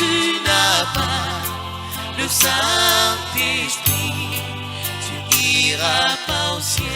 tu n'as pas le Saint-Esprit, tu n'iras pas au ciel.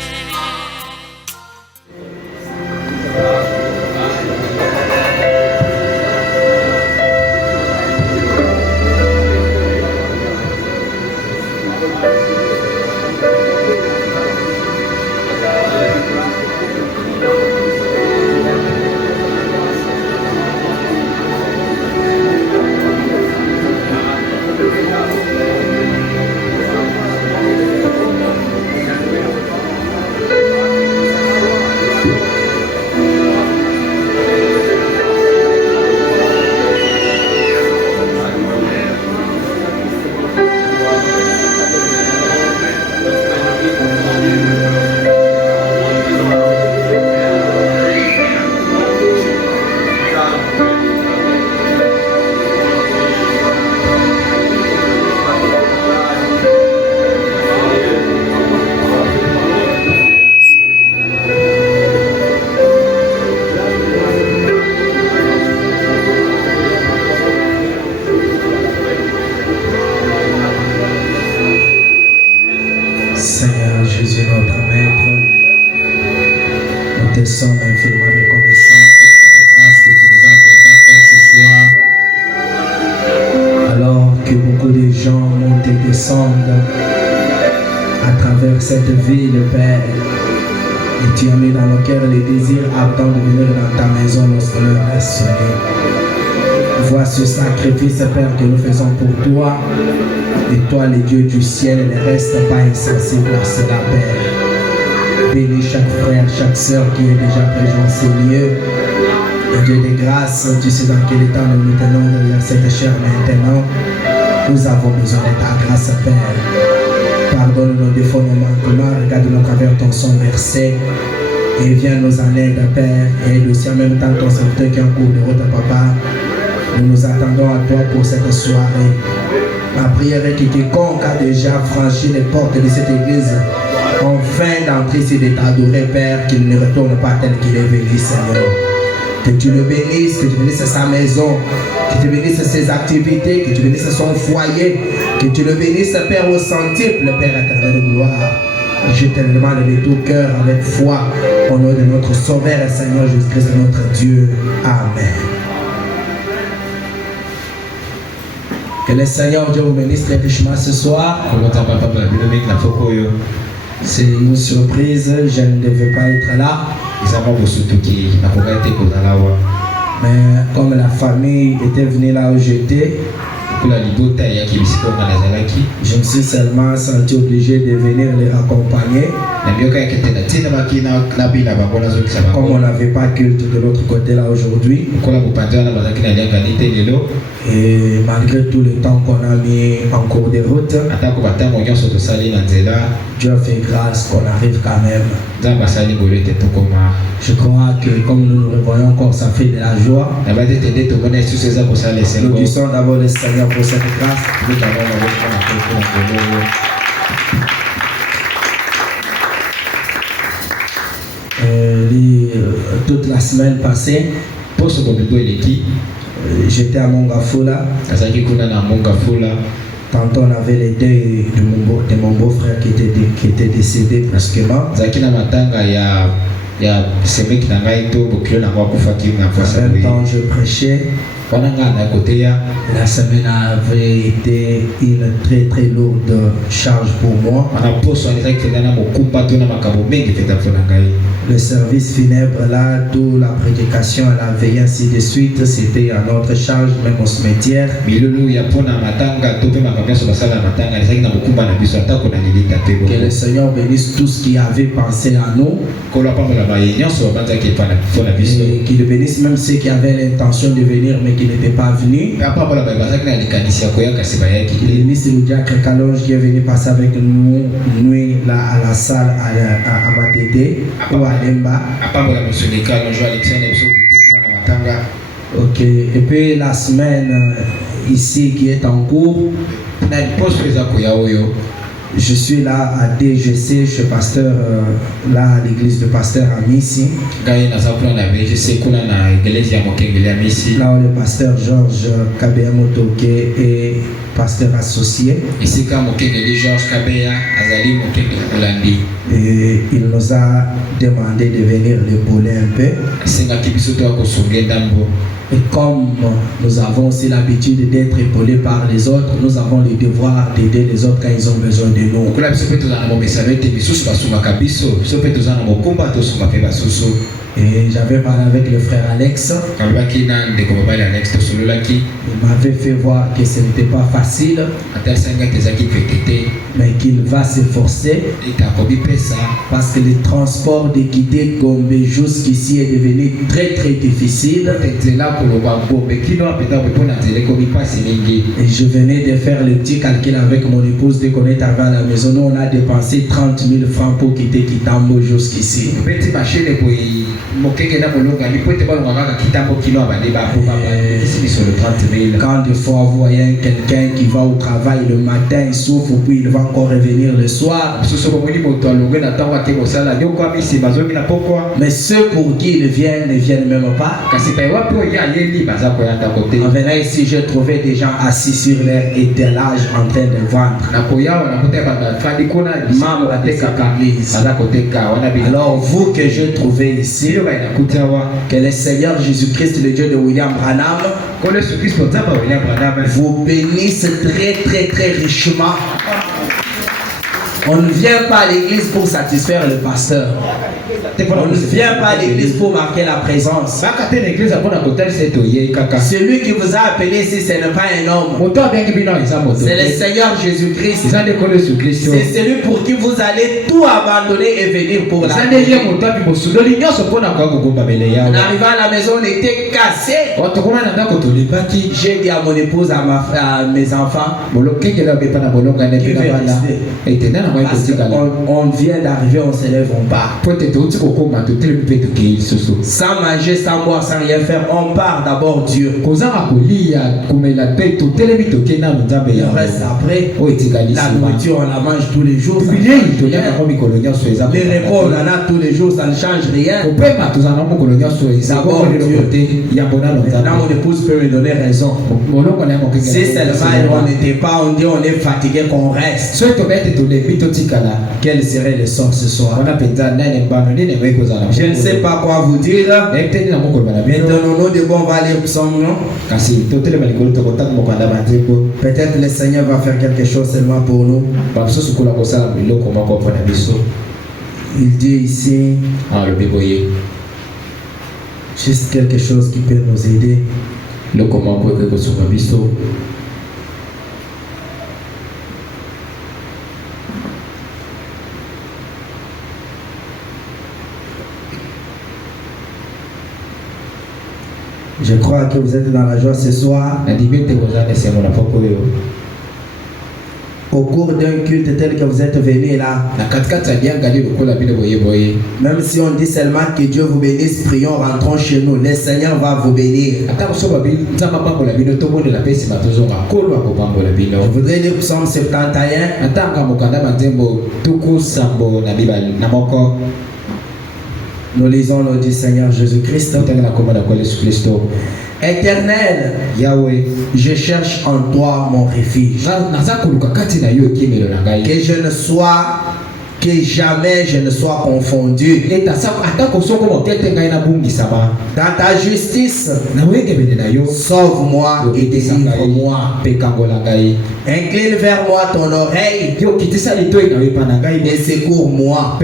Cette ville, Père, et tu as mis dans nos cœurs les désirs ardents de venir dans ta maison lorsque l'heure est sonnée. Vois ce sacrifice, Père, que nous faisons pour toi, et toi, les dieux du ciel, ne reste pas insensible à cela, Père. Bénis chaque frère, chaque sœur qui est déjà présent en ces lieux. Et Dieu de grâce, tu sais dans quel état nous nous tenons derrière cette chair maintenant. Nous avons besoin de ta grâce, Père. Pardonne nos défauts, nos manquements, regarde-nous à travers ton sang versé et viens nous en aide, Père, et aide aussi en même temps ton serviteur qui est en cours de route, Papa. Nous nous attendons à toi pour cette soirée. Ma prière est que quiconque a déjà franchi les portes de cette église, enfin d'entrer ici de t'adorer, Père, qu'il ne retourne pas tel qu'il est venu, Seigneur. Que tu le bénisses, que tu bénisses sa maison, que tu bénisses ses activités, que tu bénisses son foyer, que tu le bénisses, Père, au centuple, Père éternel de gloire. Je te demande de tout cœur, avec foi, au nom de notre Sauveur et Seigneur Jésus-Christ, notre Dieu. Amen. Que le Seigneur Dieu vous bénisse très richement ce soir. C'est une surprise, je ne devais pas être là. Mais comme la famille était venue là où j'étais, je me suis seulement senti obligé de venir les accompagner. Comme on n'avait pas culte de l'autre côté là aujourd'hui. Et malgré tout le temps qu'on a mis en cours de route, Dieu a fait grâce qu'on arrive quand même. Je crois que comme nous nous revoyons encore, ça fait de la joie. Nous disons d'abord le Seigneur pour cette grâce. Toute la semaine passée, j'étais à Mongafula. Tantôt on avait les deuils de mon beau-frère qui était décédé presquement. En même temps je prêchais. La semaine avait été une très très lourde charge pour moi. Le service funèbre là, toute la prédication à la veille ainsi de suite, c'était à notre charge, même au cimetière. Que le Seigneur bénisse tous qui avaient pensé à nous. Et qu'il bénisse même ceux qui avaient l'intention de venir mais qui n'étaient pas venus. Il bénisse le diacre Kalonge qui est venu passer avec nous là à la salle à Matete. Ok, et puis la semaine ici qui est en cours, Je suis là à DGC, je suis pasteur là à l'église de pasteur Amissi. Là où le pasteur Georges Kabea Motoke est pasteur associé. Et il nous a demandé de venir l'épauler un peu. Et comme nous avons aussi l'habitude d'être épaulés par les autres, nous avons le devoir d'aider les autres quand ils ont besoin de nous. Et j'avais parlé avec le frère Alex. Il m'avait fait voir que ce n'était pas facile, mais qu'il va s'efforcer parce que le transport de quitter Gombe jusqu'ici est devenu très très difficile. Et je venais de faire le petit calcul avec mon épouse dès qu'on est arrivé à la maison. Nous, on a dépensé 30 000 francs pour quitter Kitambo jusqu'ici. Quand des fois vous voyez quelqu'un qui va au travail le matin, il souffre, puis il va encore revenir le soir. Mais ceux pour qui ils viennent ne viennent même pas. En venant ici, j'ai trouvé des gens assis sur leur étalage en train de vendre. Alors vous que j'ai trouvé ici, que le Seigneur Jésus-Christ, le Dieu de William Branham, vous bénisse très très très richement. On ne vient pas à l'église pour satisfaire le pasteur. On ne vient pas à l'église pour marquer la présence. Celui qui vous a appelé ici, ce n'est pas un homme. C'est le Seigneur Jésus-Christ. C'est celui pour qui vous allez tout abandonner et venir pour la vie. En arrivant à la maison, on était cassé. J'ai dit à mon épouse, à mes enfants, on vient d'arriver, on se lève, on part. Sans manger, sans boire, sans rien faire, on part d'abord Dieu. Il reste après. La nourriture, on la mange tous les jours. Les repas, on en a tous les jours, ça ne change rien. D'abord Dieu. Maintenant, mon épouse peut me donner raison. Si seulement on n'était pas, on dit on est fatigué, qu'on reste. Quel serait le sort ce soir? Je ne sais pas quoi vous dire. Mais donnons-nous de bons valeurs psaumes, non? Peut-être le Seigneur va faire quelque chose seulement pour nous. Il dit ici juste quelque chose qui peut nous aider. Je crois que vous êtes dans la joie ce soir. Au cours d'un culte tel que vous êtes venus là, même si on dit seulement que Dieu vous bénisse, prions, rentrons chez nous. Le Seigneur va vous bénir. Je voudrais lire Psaume 71. Nous lisons le du Seigneur Jésus-Christ. Éternel, Yahweh, je cherche en toi mon refuge. Que jamais je ne sois confondu. Dans ta justice, sauve-moi et délivre-moi. Incline vers moi ton oreille et secours-moi.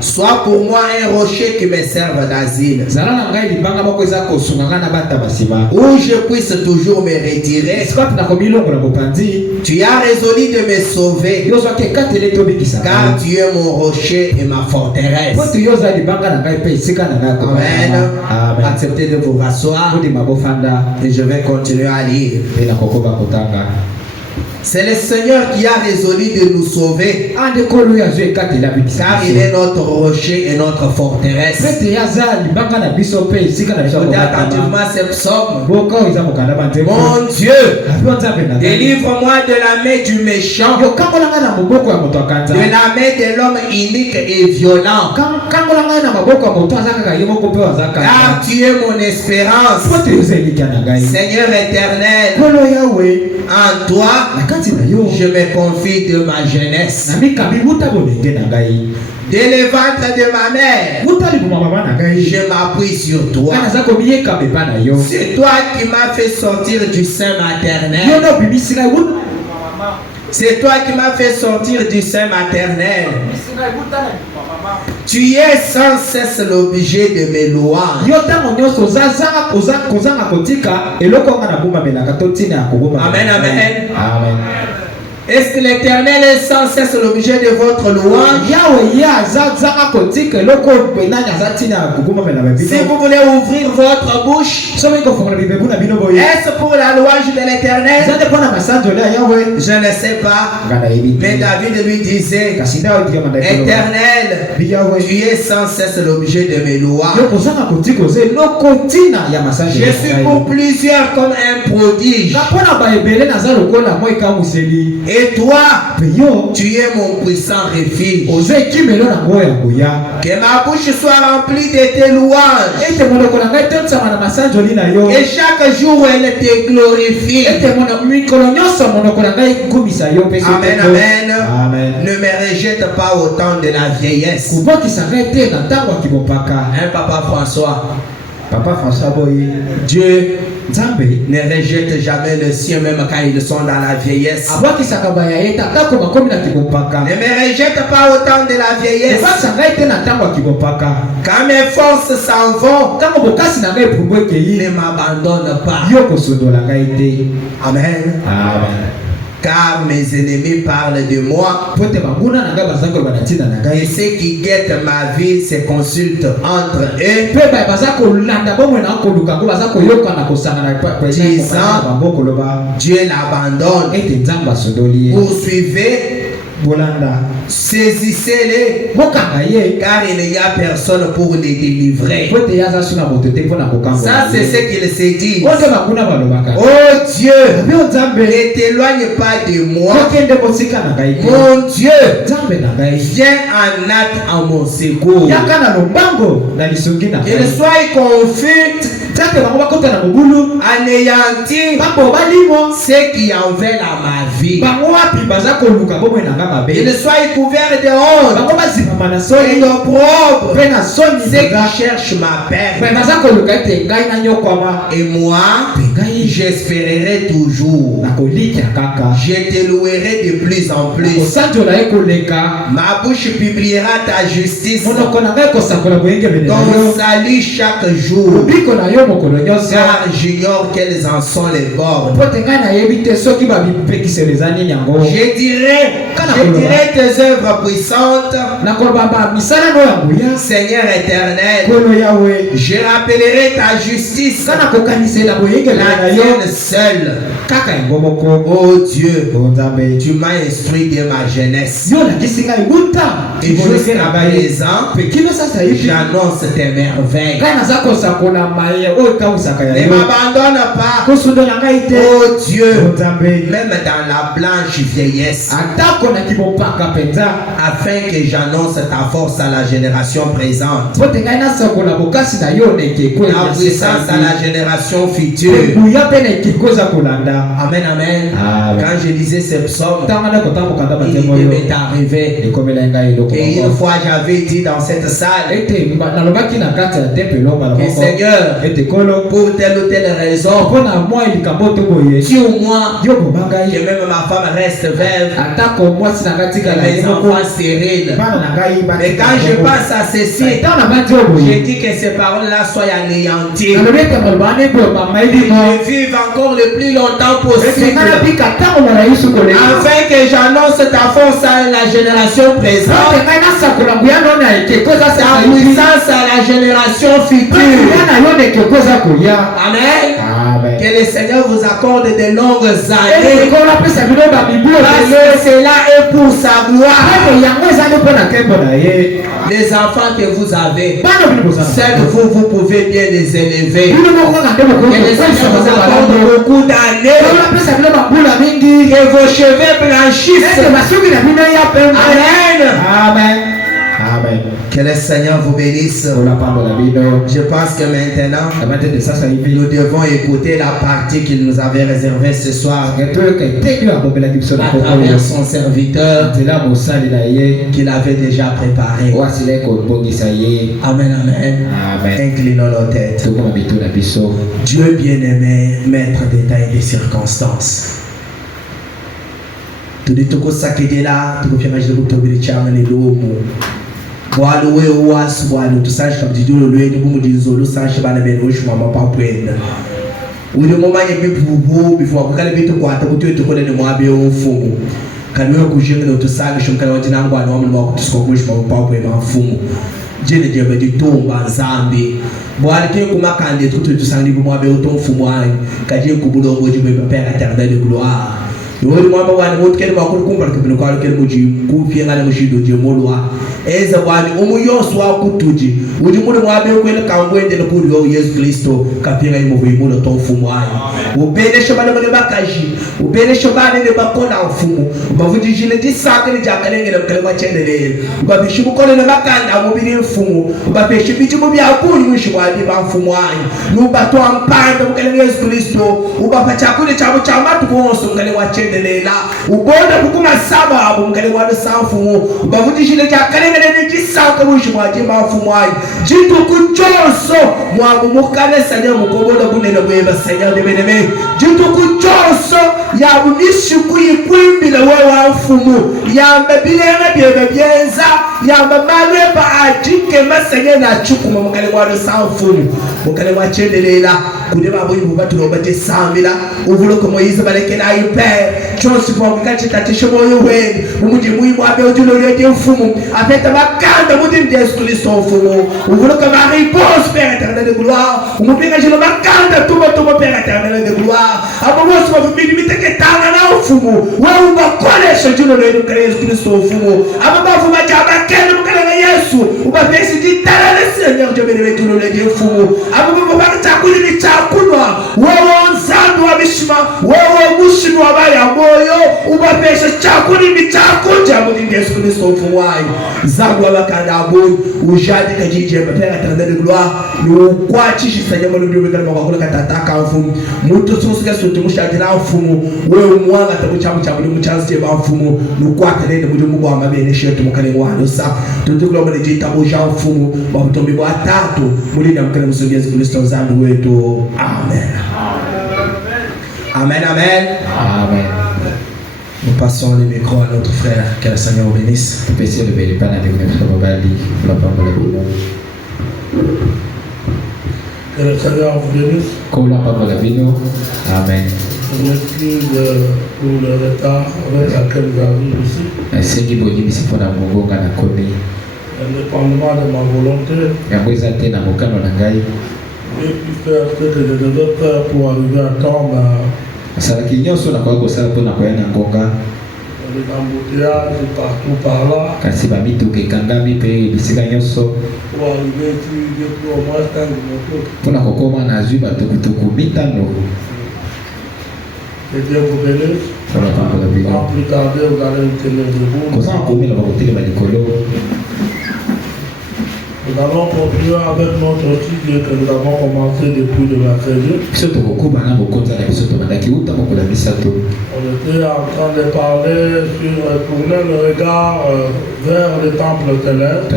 Sois pour moi un rocher qui me serve d'asile, où je puisse toujours me retirer. Tu as résolu de me sauver, car tu es mon rocher et ma forteresse. Amen. Acceptez de vous rasseoir et je vais continuer à lire. C'est le Seigneur qui a résolu de nous sauver. Car il est notre rocher et notre forteresse. Écoutez attentivement ces psaumes. Mon Dieu, délivre-moi de la main du méchant, de la main de l'homme inique et violent. Car tu es mon espérance, Seigneur éternel. En toi, je me confie de ma jeunesse. Dès le ventre de ma mère, je m'appuie sur toi. C'est toi qui m'as fait sortir du sein maternel. C'est toi qui m'as fait sortir du sein maternel. Tu es sans cesse l'objet de mes louanges. Amen, amen. Amen. Est-ce que l'Éternel est sans cesse l'objet de votre louange? Si vous voulez ouvrir votre bouche, est-ce pour la louange de l'Éternel? Je ne sais pas. Mais David lui disait, Éternel, tu es sans cesse l'objet de mes louanges. Je suis pour plusieurs comme un prodige. Et toi, tu es mon puissant refuge. Que ma bouche soit remplie de tes louanges. Et chaque jour elle te glorifie. Amen, amen. Ne me rejette pas au temps de la vieillesse. Papa François. Dieu ne rejette jamais le sien même quand ils sont dans la vieillesse. Ne me rejette pas au temps de la vieillesse. Quand mes forces s'en vont, ne m'abandonne pas. Amen. Amen. Car mes ennemis parlent de moi. Et ceux qui guettent ma vie se consultent entre eux, disant, Dieu l'abandonne. Poursuivez, saisissez-les, car il n'y a personne pour les délivrer. Ça, c'est ce qu'il s'est dit. Oh Dieu, ne t'éloigne pas de moi. Mon Dieu, viens en hâte à mon secours. Qu'il soit confus, anéanti ceux qui en veulent à ma vie. Il soit couvert de honte et d'opprobre ceux qui cherchent ma perte. Et moi, j'espérerai toujours. Je te louerai de plus en plus. Ma bouche publiera ta justice, ton salut chaque jour. Car j'ignore quelles en sont les bornes. Je dirai tes œuvres puissantes, Seigneur éternel. Je rappellerai ta justice, la tienne seule. Oh Dieu, tu m'as instruit de ma jeunesse. Et jusqu'à présent, j'annonce tes merveilles. Ne m'abandonne pas, oh Dieu, même dans la blanche vieillesse, afin que j'annonce ta force à la génération présente, ta puissance à la génération future. Amen, amen. Quand je lisais ces psaumes, il m'est arrivé. Et une fois j'avais dit dans cette salle que Seigneur, pour telle ou telle raison, tu ou moi, que même ma femme reste veuve, mes enfants stériles. Mais quand je pense à ceci, je dis que ces paroles-là soient anéanties. Je vive encore le plus longtemps possible, afin que j'annonce ta force à la génération présente, ta puissance à la génération future. Amen. Que le Seigneur vous accorde de longues années. Parce que cela est pour sa gloire. Les enfants que vous avez, celles que vous pouvez bien les élever. Que le Seigneur vous accorde beaucoup d'années. Que vos cheveux blanchissent. Amen. Amen. Amen. Que le Seigneur vous bénisse. Je pense que maintenant, nous devons écouter la partie qu'il nous avait réservée ce soir à travers son serviteur qu'il avait déjà préparé. Amen, amen. Inclinons nos têtes. Dieu bien-aimé, maître des temps et des circonstances. Tout de tout ça qui est là, tout le Waluwe was walu to sash kam dido lo e ngumu dinzolo sash bana ben wo shuma mapa kwenda uli moma ye bibubu before akale bitu kwata kuti to kole ne mwabe umfumu kanwe kujinga no to saga shumkana watina ngwa no mama ko tusko ko shuma mapa kwenda mfumu jene je bedi tomba nzambi bwali ke kuma kande tutu to sandi bu mwabe utomfumu ai kaje kubulongo jibe pera terre de gloire Yori mwamba wani wote kele makuru kumpala kibino kwa kele muji kufi ngale mushido je molwa eza wani umuyoso wa kutuji uji mude mwabe kwele kambwende no kuri yo Yesu Kristo kapira imo vuimulo to mfumu ayi ubene shobana mane bakaji ubene shobana ne bakona mfumu bavuji jile disaka ni jakalenge na mkale machendelele babishi bukole na bakanda mubiri mfumu babishi bichi mubi akuni mushibwadi ba mfumu ayi nubatwa mpanda mkale Yesu Kristo ubapa chakule chabo chamatu konso mkale wache Lela ubonda kukuma saba abo mkale wadu sanfumu bavutishile jakalenge ne jisaka mushibwadi ba mfumu ayi jitu kuchoso mwabu mukale sanya mukoboda bunene bweba sanya debeneme jitu kuchoso ya bunishu kuyikwimbile wewa mfumu ya mbebilene byebyenza ya mbamale ba ajike masanya na chukuma mukale wadu sanfumu mukale wachendelela kudeba abo ibu batulo bate samila uvulo Moise balekela yupe chonsi kwa mkache tatisho moyo wendi umuji muimu abe ujulo lete mfumu apeta bakanda muti Yesu Kristo mfumu uvulo kama ripose père éternel de gloire umupinga jilo bakanda tumo père éternel de gloire abo wosu wafubili miteke tanga na mfumu wewe ubakolesha jilo lete mkale Yesu Kristo mfumu abo bafu majaba kende mkale na Yesu ubapesi ditala le Seigneur jobele jilo lete mfumu abo baba chakuli ni chakunwa wewe nzandu wa bishima wewe mushimi wa baya moyo ubapesha chakuli ni chakunja muri Yesu Kristo mfumu wayi zangu abakanda abo ujadi kajije père éternel de gloire nous kwachishi sanyama ndio bikana bakakula katataka mfumu mutu sosuka sote mushadira mfumu wewe mwanga tabuchamu cha muri muchanze ba mfumu nukwatene muri mugwa mabene shetu mukale wano sa tutukula muri jita boja mfumu babutombi bwa tatu muri na mukale musogi Yesu Kristo zangu wetu amen amen amen Amen. Nous passons le micro à notre frère, que le Seigneur vous bénisse. Que le Seigneur vous bénisse. Amen. Je m'excuse pour le retard avec laquelle nous arrivons ici. Indépendamment de ma volonté, j'ai pu faire ce que je devais faire pour arriver à temps, mais les embouteillages partout par là. Pour arriver ici, il faut au moins 15 minutes. Que Dieu vous bénisse. Sans plus tarder, vous allez vous tenir debout. Nous allons continuer avec notre étude que nous avons commencé depuis le mercredi. On était en train de parler sur tourner le regard vers le temple céleste.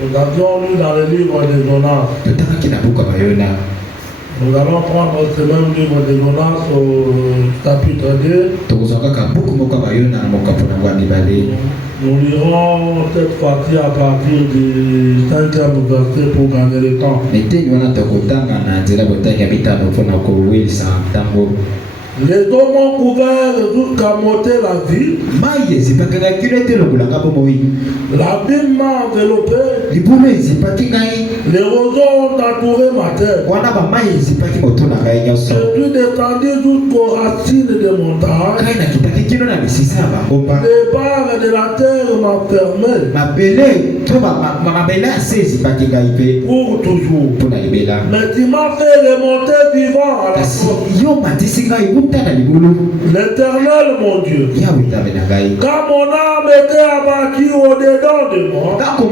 Nous avions lu dans le livre des Jonas. Nous allons prendre ce même livre de Jonas au chapitre 2. Nous lirons cette partie à partir du 5e verset pour gagner le temps. Les hommes ont couvert jusqu'à monter la ville. L'abîme m'a enveloppé. Les roseaux ont entouré ma tête. Je suis descendu jusqu'aux racines de mon taille. Les barres de la terre m'enfermaient pour toujours. Mais tu m'as fait remonter vivant à la source. L'Éternel, mon Dieu, quand mon âme était abattue au-dedans de moi, je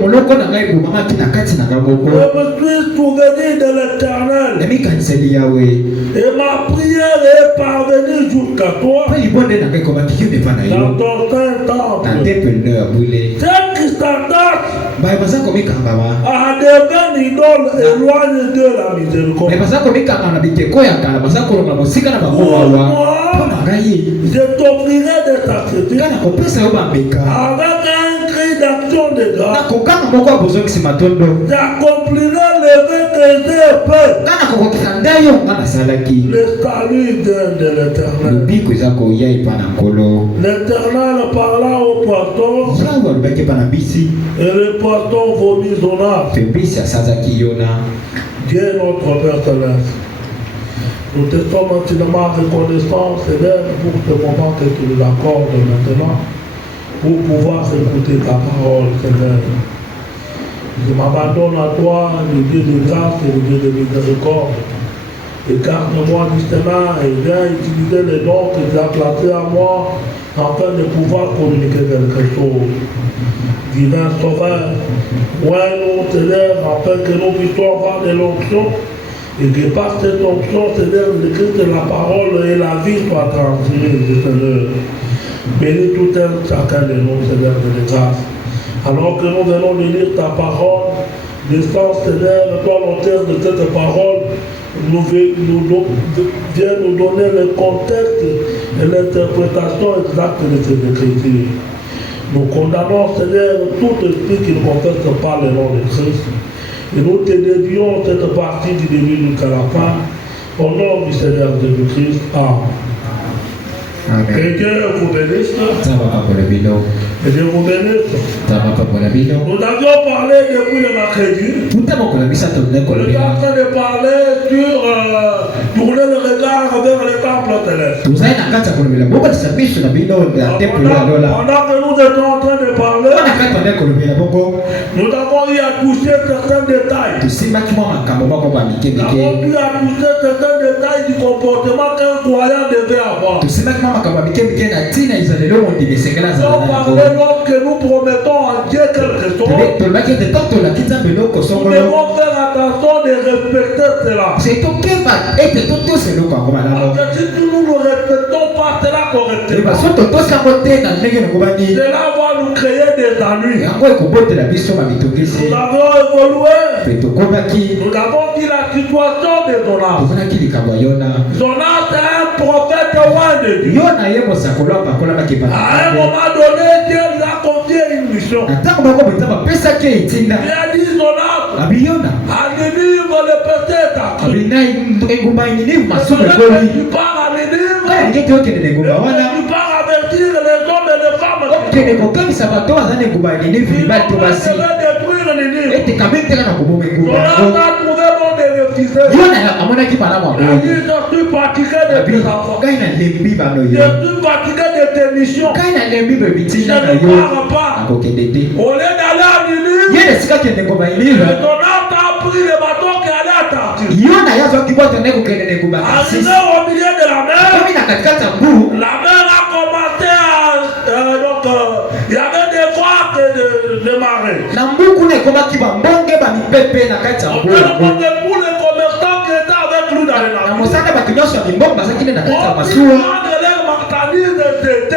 me suis souvenu de l'Éternel et ma prière est parvenue jusqu'à toi dans ton saint temple. Celle qui s'attache à des vaines idoles éloigne de la miséricorde. Je t'offrirai des sacrifices avec un cri d'action de grâce. J'accomplirai le vœu que j'ai fait. Le salut vient de l'Éternel. L'Éternel parla au poisson et le poisson vomit son âme. Dieu notre Père céleste, nous te sommes intimement reconnaissants, Seigneur, pour ce moment que tu nous accordes maintenant, pour pouvoir écouter ta parole, Seigneur. Je m'abandonne à toi, le Dieu de grâce et le Dieu de miséricorde. Écarte-moi du Sénat et viens utiliser les dons que tu as placés à moi afin de pouvoir communiquer quelque chose. Divin Sauveur, ouais-nous, Seigneur, afin que nous puissions avoir de l'onction et que par cette onction, Seigneur, le Christ de la parole et la vie soient transmises, Seigneur. Bénis tout un chacun de nous, Seigneur, de grâce. Alors que nous venons de lire ta parole, descends, Seigneur, toi l'auteur de cette parole, viens nous donner le contexte et l'interprétation exacte de cette écriture. Nous condamnons, Seigneur, tout esprit qui ne confesse pas le nom de Christ. Et nous te dédions cette partie du début jusqu'à la fin. Au nom du Seigneur Jésus-Christ. Amen. Que Dieu vous bénisse. Que Dieu vous bénisse. Nous avions parlé depuis le mercredi. Nous étions en train de parler sur tourner le regard vers le temple céleste. Pendant que nous étions en train de parler, nous avons eu à toucher certains détails. Nous avons eu à toucher certains détails du comportement qu'un croyant devait avoir. Lorsque nous promettons à Dieu quelque chose, nous devons faire attention de respecter cela. Parce que si nous ne respectons pas cela correctement, cela va nous créer des ennuis. Nous avons évolué. Nous avons dit la situation de Jonas. Jonas est un prophète loin de Dieu. À un moment donné, Dieu lui a confié une mission. Il a dit Jonas, à Ninive, le péché est acquis. Tu pars à Ninive, tu pars avertir les hommes et les femmes. Il va détruire Ninive. Jonas a trouvé bon de refuser. Il a dit, je suis fatigué de tes enfants. Je suis fatigué de tes missions. Je ne pars pas. Au lieu d'aller à Ninive, Jonas a pris le bateau qui allait à Tarsis. Arrivé au milieu de la mer, la mer a commencé à... il y avait des vagues de marée. Pour les commerçants qui étaient avec lui dans les navires, on de leur marchandise d'été.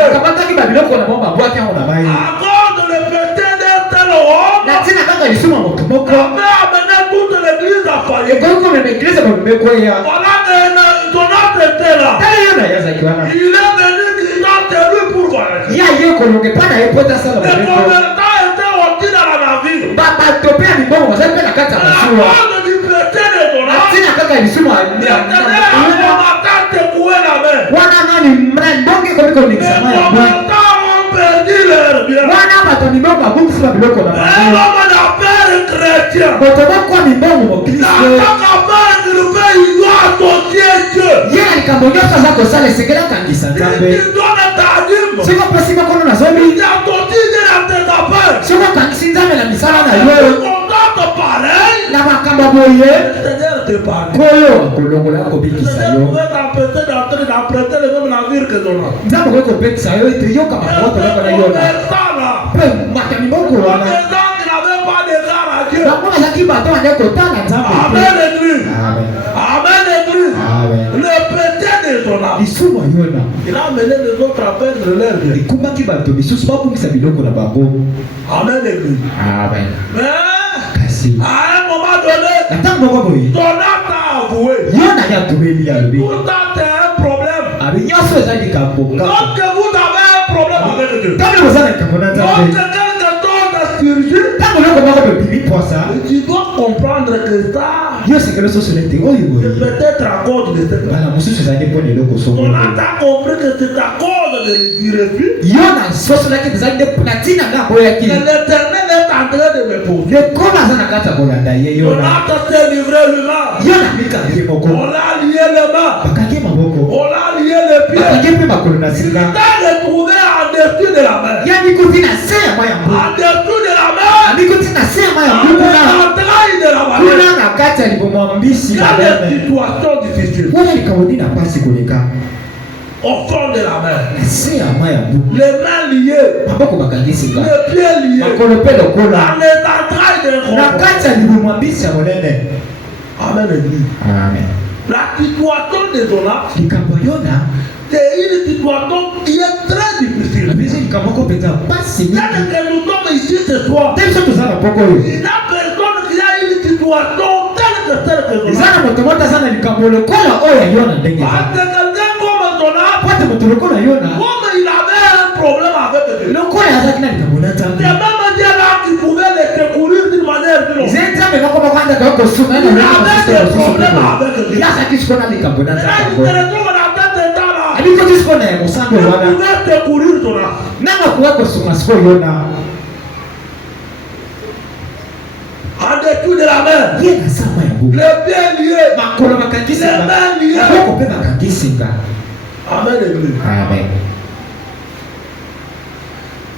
À cause de le péché d'un tel homme, la mer amenait toute l'église à faillir. Voilà que Jonas était là. Il est venu dans lui pour voyager. Les commerçants étaient aussi dans la navire. À cause du péché de Jonas, l'Éternel a secoué la mer. Les commerçants ont perdu leur bien. Un homme d'affaires chrétien, moto moko mimbongo dans mokristo chaque affaire qu'il fait, il doit associer Dieu. ye na likambo nyonso aza kosala esengeli akangisa nzambe Il donne ta dîme. soki opesi mokono na Il zomi associe Dieu dans tes affaires. soki okangisi nzambe na misala na Il yo contacte pareil. na makambo boye Le Seigneur te parle. koyo akolongola Le akobikisa Seigneur yo pouvait t'empêcher d'emprunter le même navire que ton âme. nzambe okoki kopekisa yo ete yoka makambo toloko na yo na mpe mata miboko wana bango bazalaki bato bande kotala nzambe Amen, Église. Amen. Amen, Église. Amen. Le péché de ton âme. lisumu ayona Il a amené les autres à perdre leur vie. ekumbaki bato misusu babungisa biloko na bango Amen, Église. Amen. Mais kasi à un moment donné, na ntango moko boye ton âme t'a avoué. yo na ye atobeli alobi Pourtant, c'est un problème. abi nyonso eza likambo Lorsque vous avez un problème avec Dieu, ntango boza na likambo na lorsque nzambe quelque chose a surgi, ntango loko moko bebimi posa tu dois comprendre que ça, yo sekele soso nete oyo c'est boye peut-être à cause de cette bana mosusu ezali mpona eloko On soko a compris que c'est à cause du refus yo na sosolaki ezali nde na ntina nga boyaki que l'Éternel est en train de me poser. lekolo aza na kati ya kolanda ye On yo na a testé livré l'humain. yo na mikangi moko On a lié les mains. bakangi maboko On a lié les pieds. bakangi mpe makolo na Il singa t'a retrouvé en dessus de la mer. ya mikuti na se ya mai ya mbu En dessous de la mer. mikuti na se ya mai ya En mbu kuna entrailles de la kuna vallée. na kati ya libomo ya mbisi Il y a des babeme situations difficiles. wana likambo nini na pasi koleka Au fond de la mer. na se ya mai ya mbu Les mains liées. maboko bakangi singa Les pieds liés. makolo mpe lokola Dans les entrailles de na l'enfant. kati ya libomo ya mbisi ya monene Amen, Église. Amen. La situation de Jonas, likambo yona c'est une situation qui est très difficile. biso likambo moko mpenza pasi Dès mingi que nous sommes ici ce soir, te biso toza na poko oyo il n'y a personne qui a une situation telle que eza Jonas. na moto moto aza na likambo lokola oyo ya yona ndenge Parce eza que quelqu'un comme Jonas, po ete moto lokola yona comme il avait un problème avec Dieu, lokola azalaki na likambo na nzambe c'est même Dieu là qui pouvait les secourir d'une manière ou d'une autre. ze nzambe moko moko andaka yo kosunga Il avait des problèmes avec Dieu. ye azalaki siko na likambo na Là, nzambe il se retrouve dans cet état-là. abikoti siko na ya Il mosango wana pouvait secourir Jonas. nanga koya kosunga siko yona En dessous de la mer, ye na sama ya mbu les pieds liés, makolo bakangi les singa mains liées. maboko mpe bakangi singa Amen, Église. Amen.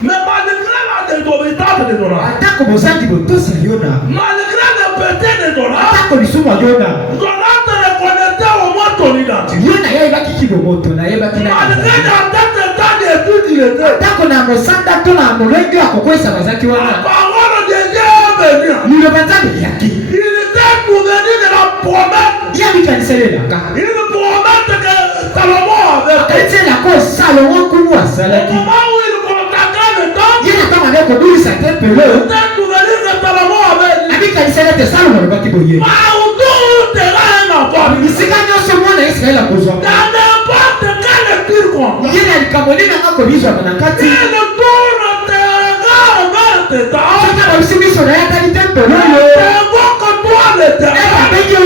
Mais malgré la désobéissance de Jonas, atako bozangi botosi ya yona malgré le péché de Jonas, atako lisumu ya yona Jonas reconnaissait au moins son identité. yona yayebaki kibomoto nayebaki na Malgré dans cet état d'étude qu'il était, atako na mosanda to na molenge ya kokwesa bazalaki la wana parole de Dieu est venue. liloba nzambe eyaki Il était souvenu de la promesse. ya mikaniselelaka Une promesse que Salomon avait faite. akatielaka osalomo kumu Au asalaki moment où il consacrait le temps, ye na ntango ande kobulisa il tempelo était souvenu que Salomon avait dit, amikaniseli ete salomo alobaki boye partout où sera un enfant, bisika nyonso mwana israele akozwa dans n'importe quelle circonstance, ye na likambo nini anga kobizwaka na kati il tourne tes regards vers tes dents, soki ababisi miso na ye atali tempelo oyo invoque toi l'Éternel, abengi yo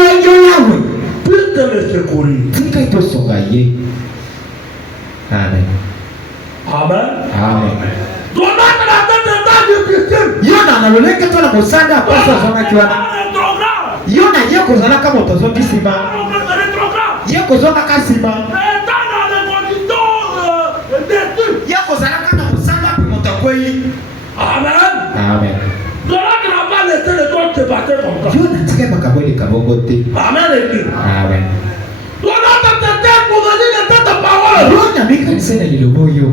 yawe puisse te le secourir. tikai tosonga ye Amen. Amen. Amen. Jonas dans cet état difficile, yona na lolenge to na mosanda apasi azwangaki wana rétrograde, yona ye kozalaka moto azwaki nsima rétrograde, ye kozwakaka nsima étant dans les conditions d'étude. ye kozalaka na mosanda mpe moto akwei Amen. Amen. Jonas n'a pas laissé les autres se battre comme ça. yona tika makambo eleka bongo te Amen, Église. Amen. Jonas était souvenu de cette parole. yona mikaniseli na liloba oyo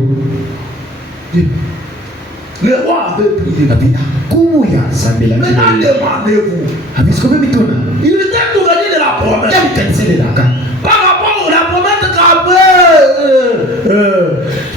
Le roi avait prié. abi akumu ya nsambelaki Maintenant, demandez-vous. abisikope mituna Il était souvenu de la promesse. ya mikaniselelaka Par rapport à la promesse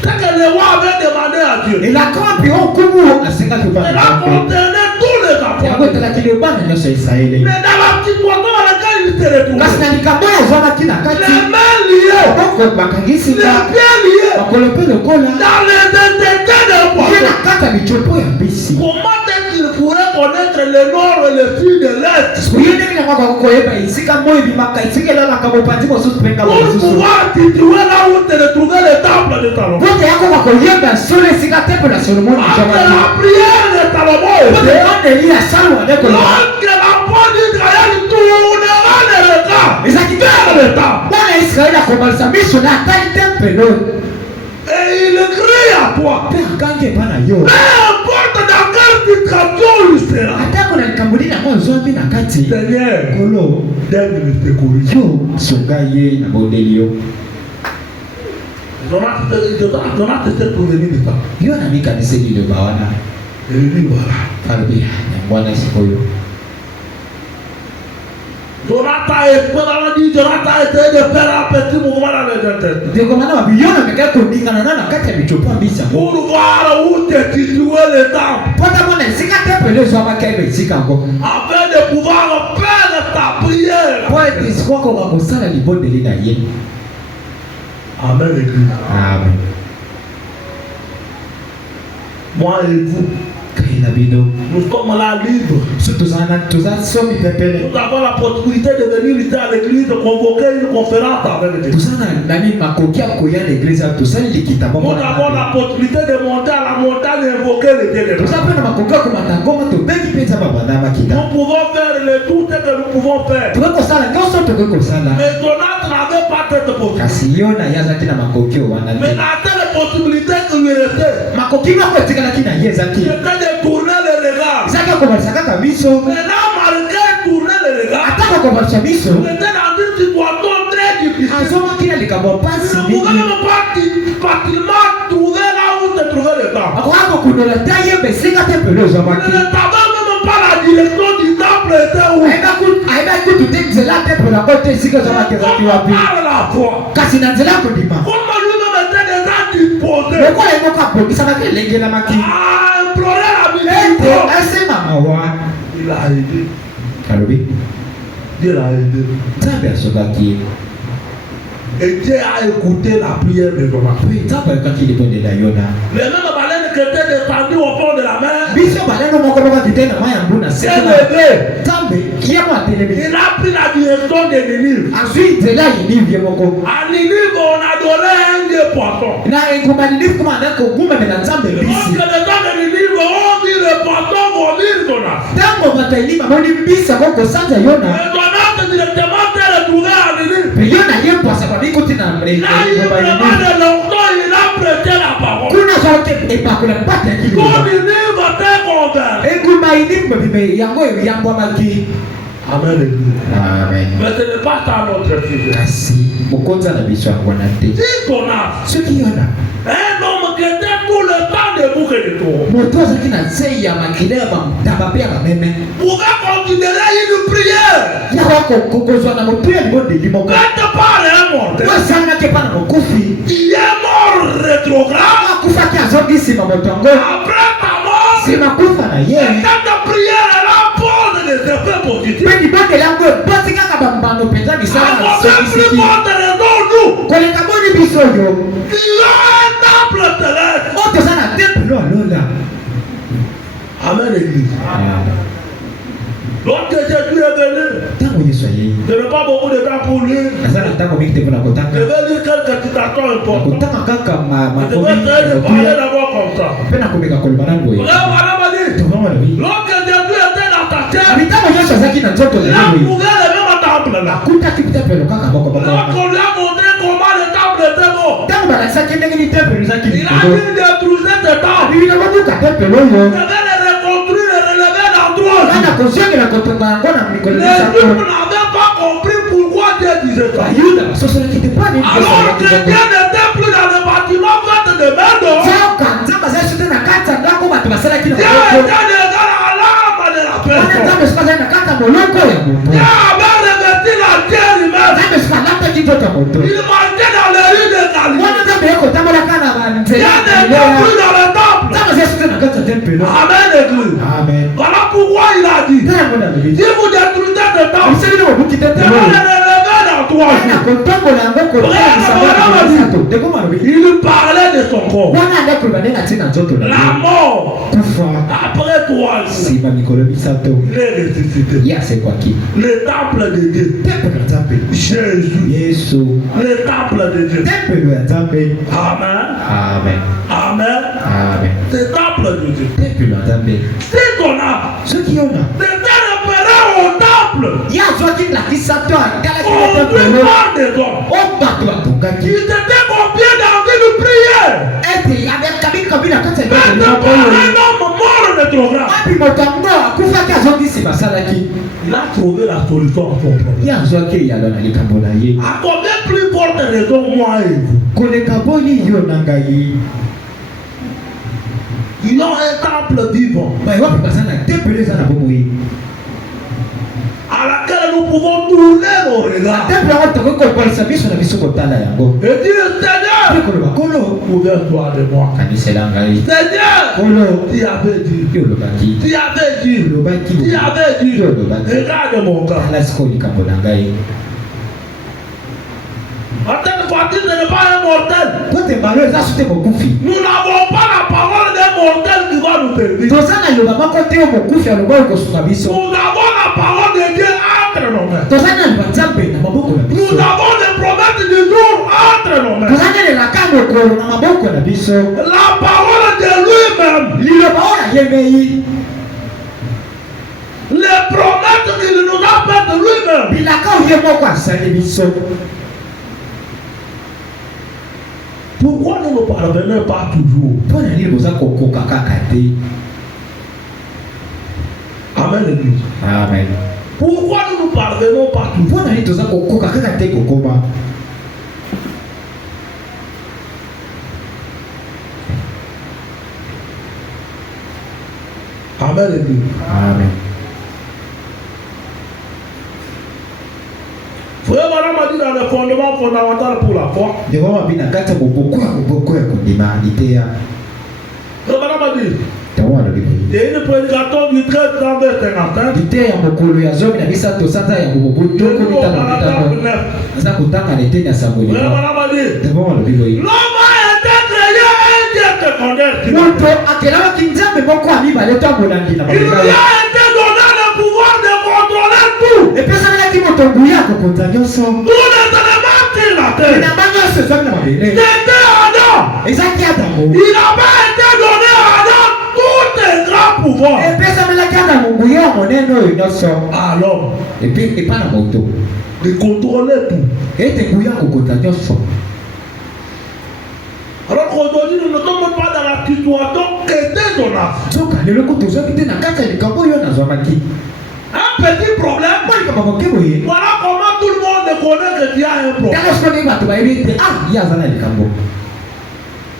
c'est que le roi avait demandé à Dieu. elaka wapi okumu asengaki Cela bana contenait tous les yango enfants. etalaki lebana nyonso ya israele Mais dans la situation dans laquelle il se kasi retrouvait, na likambo oyo azwamaki na kati les mains liées, maboko bakangi les singa pieds liés, makolo mpe lokola dans les intestins de ye poisson. na kati ya micopo ya mbisi Comment est-ce qu'il pourrait connaître le nord et le sud de l'est oye ndenge yango akoki koyeba esika moi ebimaka esika elalaka mopanzi mosusu mpe ngambo pour mosusu pouvoir situer là où se retrouvait le temple de Salomon? pote yakoka koyeba solo esika temple ya solomoni Parce que ezwamaki la prière de Salomon pote était ondeli ya salomo ande koloba lorsque le temple. Bwana Israeli akomalisa miso na atali tempelo. Et il crie à toi. Pe akange bana yo. Peu importe dans quelle situation il sera. Atako na likambuli na mo zombi na kati. Seigneur, Kolo donne-lui tes corriger. yo songa ye na bondeli yo. Jonas était provenu du temple. Yo na mikanise liloba wana. Et il dit voilà. Falobi bwana sikoyo. Jonathan était de faire un petit mouvement dans les intestins. Ndeko mana babiyona meka koningana na kati ya michopo mbisa. Pour voir où te situer le temple. Pota mona sika tempelo zo makaibe sika ngo. Afin de pouvoir faire ta prière. Kwa disiko ko ba kosala libondeli na ye. Amen l'église. Amen. Moi et vous, nous sommes là libres. Nous avons la possibilité de venir ici à l'église, de convoquer une conférence avec Dieu. Nous avons la possibilité de monter à la montagne et invoquer le Dieu de Dieu. Nous pouvons faire le tout ce que nous pouvons faire. Mais Jonathan n'avait pas cette possibilité. Mais la seule possibilité que lui restait, c'était de tourner le regard. Maintenant, malgré tourner le regard, il était dans une situation très difficile. Il ne pouvait même pas facilement trouver là où se trouvait le temple. Il ne savait même pas la direction du temple était où. On parle la foi. Comment lui-même était déjà disposé à implorer la miséricorde. Il a aidé. Dieu l'a aidé. Et Dieu a écouté la prière de Jonathan. Les mêmes baleines qui étaient descendues au fond de la mer, s'est levé. Il a pris la direction de Ninive. À Ninive, on adorait un dieu poisson. Lorsque les gens de Ninive ont dit le poisson vomir Jonathan. Et Jonathan directement s'est retrouvé à Ninive. Là, il vraiment de longtemps, il a prêté la parole. Quand Ninive était convaincu. Amen. Mais ce n'est pas ça notre sujet. Si qu'on a un homme qui était tout le temps debout que de tout, pouvait considérer une prière. Quand tu parles à un mortel, il est mort rétrograde. Après ta mort, et cette prière, elle apporte des effets positifs. À plus forte raison, nous, tu as un temple céleste. Amen, l'église. Lorsque Jésus est venu, je n'ai pas beaucoup de temps pour lui. Je vais lire quelques citations importantes. Je vais essayer de parler d'abord comme ça. Lorsque Jésus était dans ta terre, il a trouvé le même temple là. Lorsqu'on lui a montré comment le temple était beau, il a dit détruire ce temple. Il devait le reconstruire et relever dans 3 jours. Les Juifs n'avaient pas compris pourquoi Dieu disait ça. Alors que Dieu n'était plus dans le bâtiment fait de main. Dieu était déjà à l'âme de la personne. Dieu avait revêtu la terre humaine. Il marchait dans les rues de Galilée. Dieu n'était plus dans le temple. Amen, l'église. Voilà pourquoi il a dit, si vous détruisez ce temple, je vais le relever dans 3 jours. Il parlait de son corps. La mort. Après 3 jours, il est ressuscité. Le temple de Dieu. Jésus. Le temple de Dieu. Amen. C'est temple de Dieu. C'est qu'on a. C'était repéré au temple. temple. ya zwaki la kisato atala On kisato lui parle des hommes. o bato batongaki Ils étaient combien d'envie de prier? ete avec kabila kati Mais ya un homme mort de trop grave. wapi moto yango akufaki azongisi basalaki Il a trouvé la solution à son problème. ye azwaki eyalo na likambo na ye À combien plus forte raison moi et vous? koleka boni yo na ngai Ils ont un temple vivant bai wapi baza na tempele eza na bomoi à laquelle nous pouvons tourner nos regards temple yango tokoki kokolisa biso na biso kotala yango et dire Seigneur, mpe koloba kolo souviens-toi de moi. kanisela ngai Seigneur, kolo tu avais dit, yo olobaki tu avais dit, olobaki tu avais dit, yo olobaki regarde mon cas. tala sikoyo likambo na ngai Attends, Fatih, ce n'est pas un mortel. kote mbalo eza so te mokufi Nous n'avons pas la parole d'un mortel qui va nous servir. toza na liloba moko te oyo mokufi aloba oyo kosunga biso Nous avons la parole de Dieu entre nos mains. toza na liloba nzambe na maboko na Nous biso avons les promesses du jour entre nos mains. toza na lelaka mokolo na maboko na biso La parole de lui-même. liloba oyo ayembei Les promesses qu'il nous a faites de lui-même. bilaka oyo ye moko asali biso Pourquoi nous ne parvenons pas toujours? mpo na nini boza kokoka kaka te Amen, l'église. amen Pourquoi nous ne parvenons pas toujours? mpo na nini toza kokoka kaka te kokoma Amen, l'église. amen Frère Madame a dit dans le fondement fondamental pour la foi. ndeko mabi na kati ya moboko ya kondima liteya Frère Madame a dit, ntango alobi boye il y a une prédication du 13 janvier 51. liteya ya mokolo ya zomi na misato sanza ya bobobo toko mitano aza kotanga na eteni ya sango Frère lima Madame a dit, ntango alobi boye l'homme a été créé un Dieu secondaire. moto akelawaki nzambe moko ya mibale to amonandi na Il lui mabela a été donné le pouvoir de contrôler tout. epesamelaki moto nguya akokonza nyonso Tous les éléments sur la terre. enamba nyonso ezwami na mabele C'était Adam. ezaki adamu Il n'a pas été donné à Adam tout un grand pouvoir. epesamelaki adamu nguya ya monene oyo nyonso À l'homme epa na moto de contrôler tout. ete nguya akokonza nyonso Alors qu'aujourd'hui, nous ne sommes pas dans la situation qu'était Jonas. soka lelo ko tozwaki te na kati ya likambo oyo nazwamaki Un petit problème. mpo likambo moke boye Voilà comment tout le monde connaît que tu as un problème. tala siko ndenge bato bayebi ete ye aza na likambo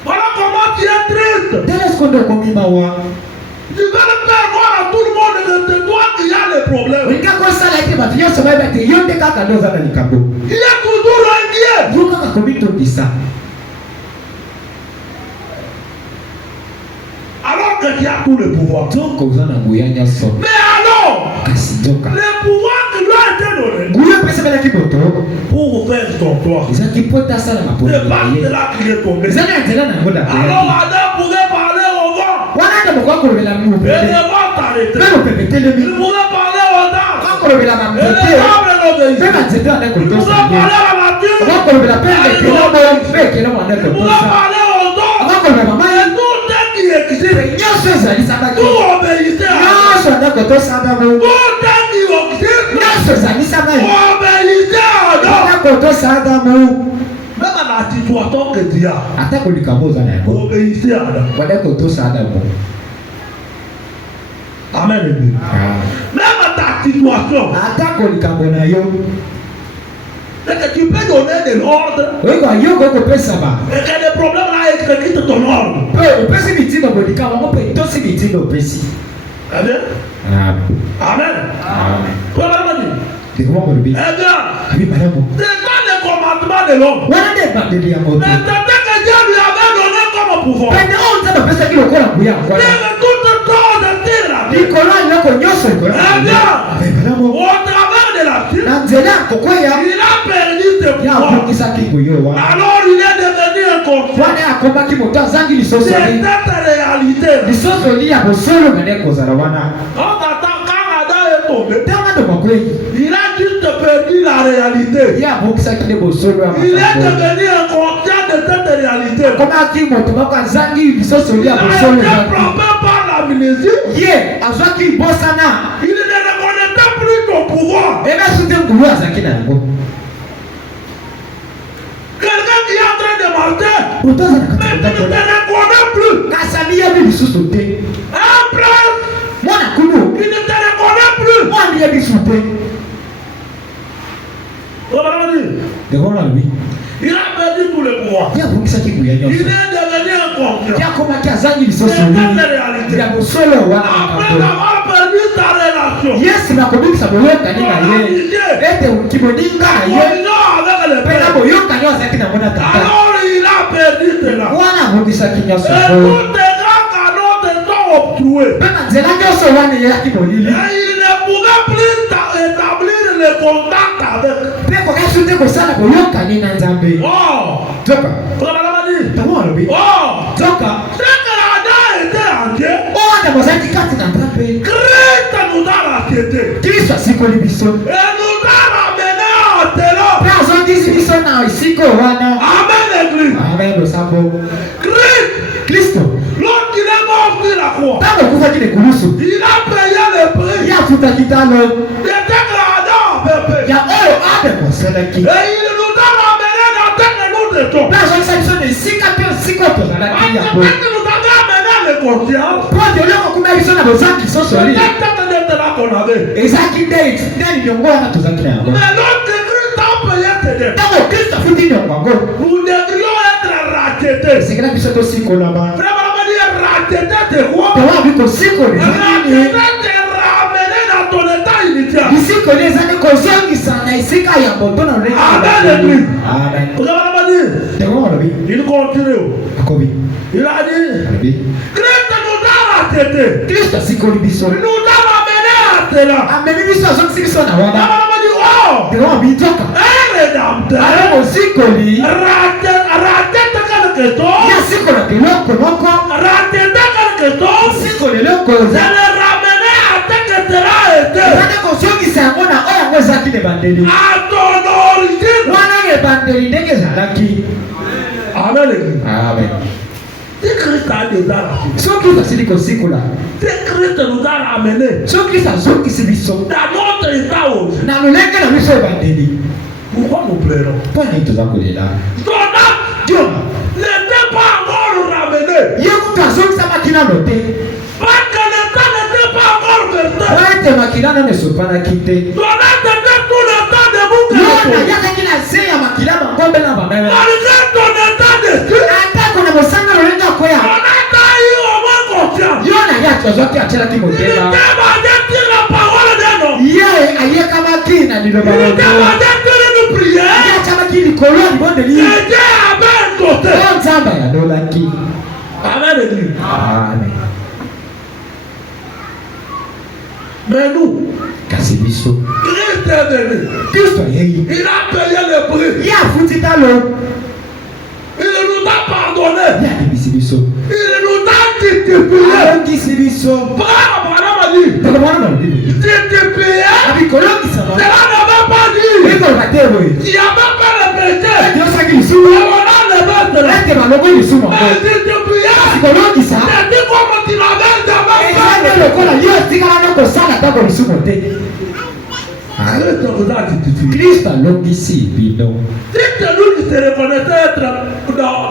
Voilà comment tu es triste. tala siko nde okomi mawa Tu veux le faire voir à tout le monde que c'est toi qui as les problèmes. olinga kosala ete bato nyonso bayeba ete yo nde kaka nde oza na likambo Il est toujours inquiet. yo kaka komitondisa Alors que tu as tout le pouvoir. nzoko oza na nguya nyonso Mais alors, kasi nzoka le pouvoir qui lui a été donné nguya epesamelaki moto pour faire son toit. ezalaki mpo ete asala maponi C'est pas na ye là qu'il est tombé. eza na nzela na yango Alors dapelaki Adam pouvait parler au vent. wana ata moko akolobela Et mopete le vent t'arrêtait. mpe mopepe telemi Il pouvait parler aux arbres. akolobela Et bamete les arbres mpe l'obéissaient. banzete wana Il pouvait kotosa ye parler à la nature. akolobela mpe ekelo boyo mpe ekelo wana Il pouvait kotosa parler aux hommes. akolobela mama ye Et tout ce qui existe. nyonso ezalisabaki Tout obéissait à Adam. nyonso anda kotosadamu Tout ce qui existe. nyonso ezalisaka ye Obéissait à Adam. anda kotosadamu Même à la situation que tu as. atako likambo oza na yango Obéissez à Adam. wanda kotosadamu Amen. Même à ta situation. atako likambo na yo C'est que tu peux donner de l'ordre. oyeba yo kokopesama Et que les problèmes là exécutent ton ordre. mpe opesi mitindo bolikama ngo mpe tosi mitindo opesi Amen. Amen. Probablement dit. ndikoma kolobi Eh bien, abi malamu c'est pas le commandement de l'homme. wana nde ebandeli ya moto Mais c'était que Dieu lui avait donné comme pouvoir. pene oyo nzambe apesaki lokola nguya C'est nkwana que toute chose tire la vie. likolo ya biloko nyonso likolo Eh bien, abi malamu au travers de la vie, na nzela ya kokweya il a perdu ses ya pouvoirs. abongisaki nguya wana Alors il est devenu inconscient. wana akomaki moto azangi C'est lisosoli cette réalité. lisosoli ya bosolo ngane kozala wana Quand Adam est tombé, ntango ndo makwei il a juste perdu la réalité. ye abongisaki nde bosolo ya Il est makambo devenu inconscient de cette réalité. akomaki moto moko azangi lisosoli Il ya a bosolo été frappé par l'amnésie. ye azwaki bosana Il ne reconnaissait plus ton pouvoir. Et bien, soutenir le pouvoir, c'est qui n'a pas. Quelqu'un qui est en train de marcher, Pourtant, ça mais tu ne te reconnais plus. Kasami a vu le sous-sauter. Un prince Moi, la Koulou. qui ne te reconnaît plus. Moi, il y a du sauter. Devant lui. Il a perdu tout le pouvoir. Il y a beaucoup de ça qui vous y a. Il est devenu un concurrent. Il y a comme un Kazani, il C'est s'est une réalité. il y a mon solo. Après avoir perdu ta relation, Yes, ma commune, ça me l'a dit. Et tu me dis, avec mais la le boyo, quand on a dit, alors il a perdu tes là. voilà, vous qui ça qui n'y a Et pas. tous tes grands canons te sont obstrués. Mais c'est là que ce soit il y a qui me dit. Et il ne pouvait plus établir le contact avec. Mais pour qu'elle se dise que ça, la boyo, quand il y a un zambé. Oh! Toka. Comment on dit? Comment on le dit? Oh! Toka. C'est que Adam était en Dieu. Oh, t'as besoin de quatre d'attraper. Christ nous a rachetés. Qui soit si qu'on lui bison. Et nous a ramenés en terre. Personne dit si bison n'a ici qu'on va non. Amen l'église. Amen le sabot. Christ, Christo. lorsqu'il est mort sur la croix, Tant que vous faites des coulousses. il a payé le prix. Il y a tout à quitter l'homme. C'était que Adam avait Il y payé. a oh, avec moi, c'est là qui. Et il nous a ramenés dans tel que nous étions. Personne ça bison de si quatre si quatre dans la qui y a Parce beau. que nous avons amené les consciences. Pour de l'homme comme ils sont dans vos actes qui sont sur lui. C'était que là qu'on avait. Et ça qui date, n'est le roi à tous actes là. Mais lorsque Christ a payé tes dettes, Tant que Christ a foutu dans le nous devrions être rachetés. c'est que la bison aussi qu'on là-bas. Vraiment, on va dire rachetés de quoi? Tu vois, vu qu'on sait qu'on est. Rachetés te ramener dans ton état initial. Ici, qu'on les années qu'on sent qui s'en a ici, quand il y a un bouton dans le Amen, l'église. Amen. Vous avez pas dit? Tu vois, on l'a vu. Il continue. Akobi. Il a dit, On l'a vu. Christ nous a rachetés. Christ a si qu'on lui bison. Nous a ramenés à cela. Amen. Lui, ça, c'est qui sont à On Wanda. va dire, oh, Tu vois, on toka. un rédempteur. Alors, aussi qu'on lui. Racheté quelque chose. Il y a si qu'on a que l'autre, qu'on a encore. Racheté quelque chose. Si qu'on est l'autre, qu'on Je a. l'ai ramené à tel que cela était. Zane qu'on sent qui s'en a, on a zaki de bandeli. À ton origine. Wana de bandeli, dès que zalaki. Amen, l'église. Amen. Si Christ a déjà racheté, So Christ a si qu'on sait qu'on a. si Christ nous a ramenés So Christ a so qui se bison. dans notre état aujourd'hui, Na le lenga na biso bandeli. pourquoi nous plairons? Pour n'est tout ça qu'on est là. Ton âme Dieu. n'était pas encore ramené. Yeku kazo sama kina note. Parce que l'état n'était pas encore versé. Waite makila na ne sopana kite. Ton âme était tout le temps debout. Yona yaka kila se ya makila mangombe na bameme. Malgré ton état d'esprit, Ata kuna mosanga lo lenga ton koya. état a eu au moins conscience. Yona ya tozoki atela ki Il était motela. basé sur la parole d'un homme. Ye aye kama kina ni lo Il était baloto. basé sur une prière. Ya chama ki likolo ni bonde Et li. Dieu avait un côté. O nzamba ya dolaki. Amen, l'église. Amen. Mais nous, Kasi biso. Christ est venu. Kristo yeyi. Il a payé le prix. Ya futi talo. Il nous a pardonné. Ya bisi biso. Il nous a titillé. Alongi si biso. Frère Abraham a dit, Toko mwana na bibi. titillé. Abi kolongi sama. Cela ne veut pas dire Eko batero. qu'il n'y a même pas le péché. Yo saki Et lisumu. on a le maître. Ete baloko lisumu. Mais titillé, Kolongi sa. c'est dit comme tu n'avais jamais Ezali fait. lokola yo tikala na kosala tako lisumu te. Christ vous a titillé. Kristo alongisi bino. C'est lui qui se reconnaissait être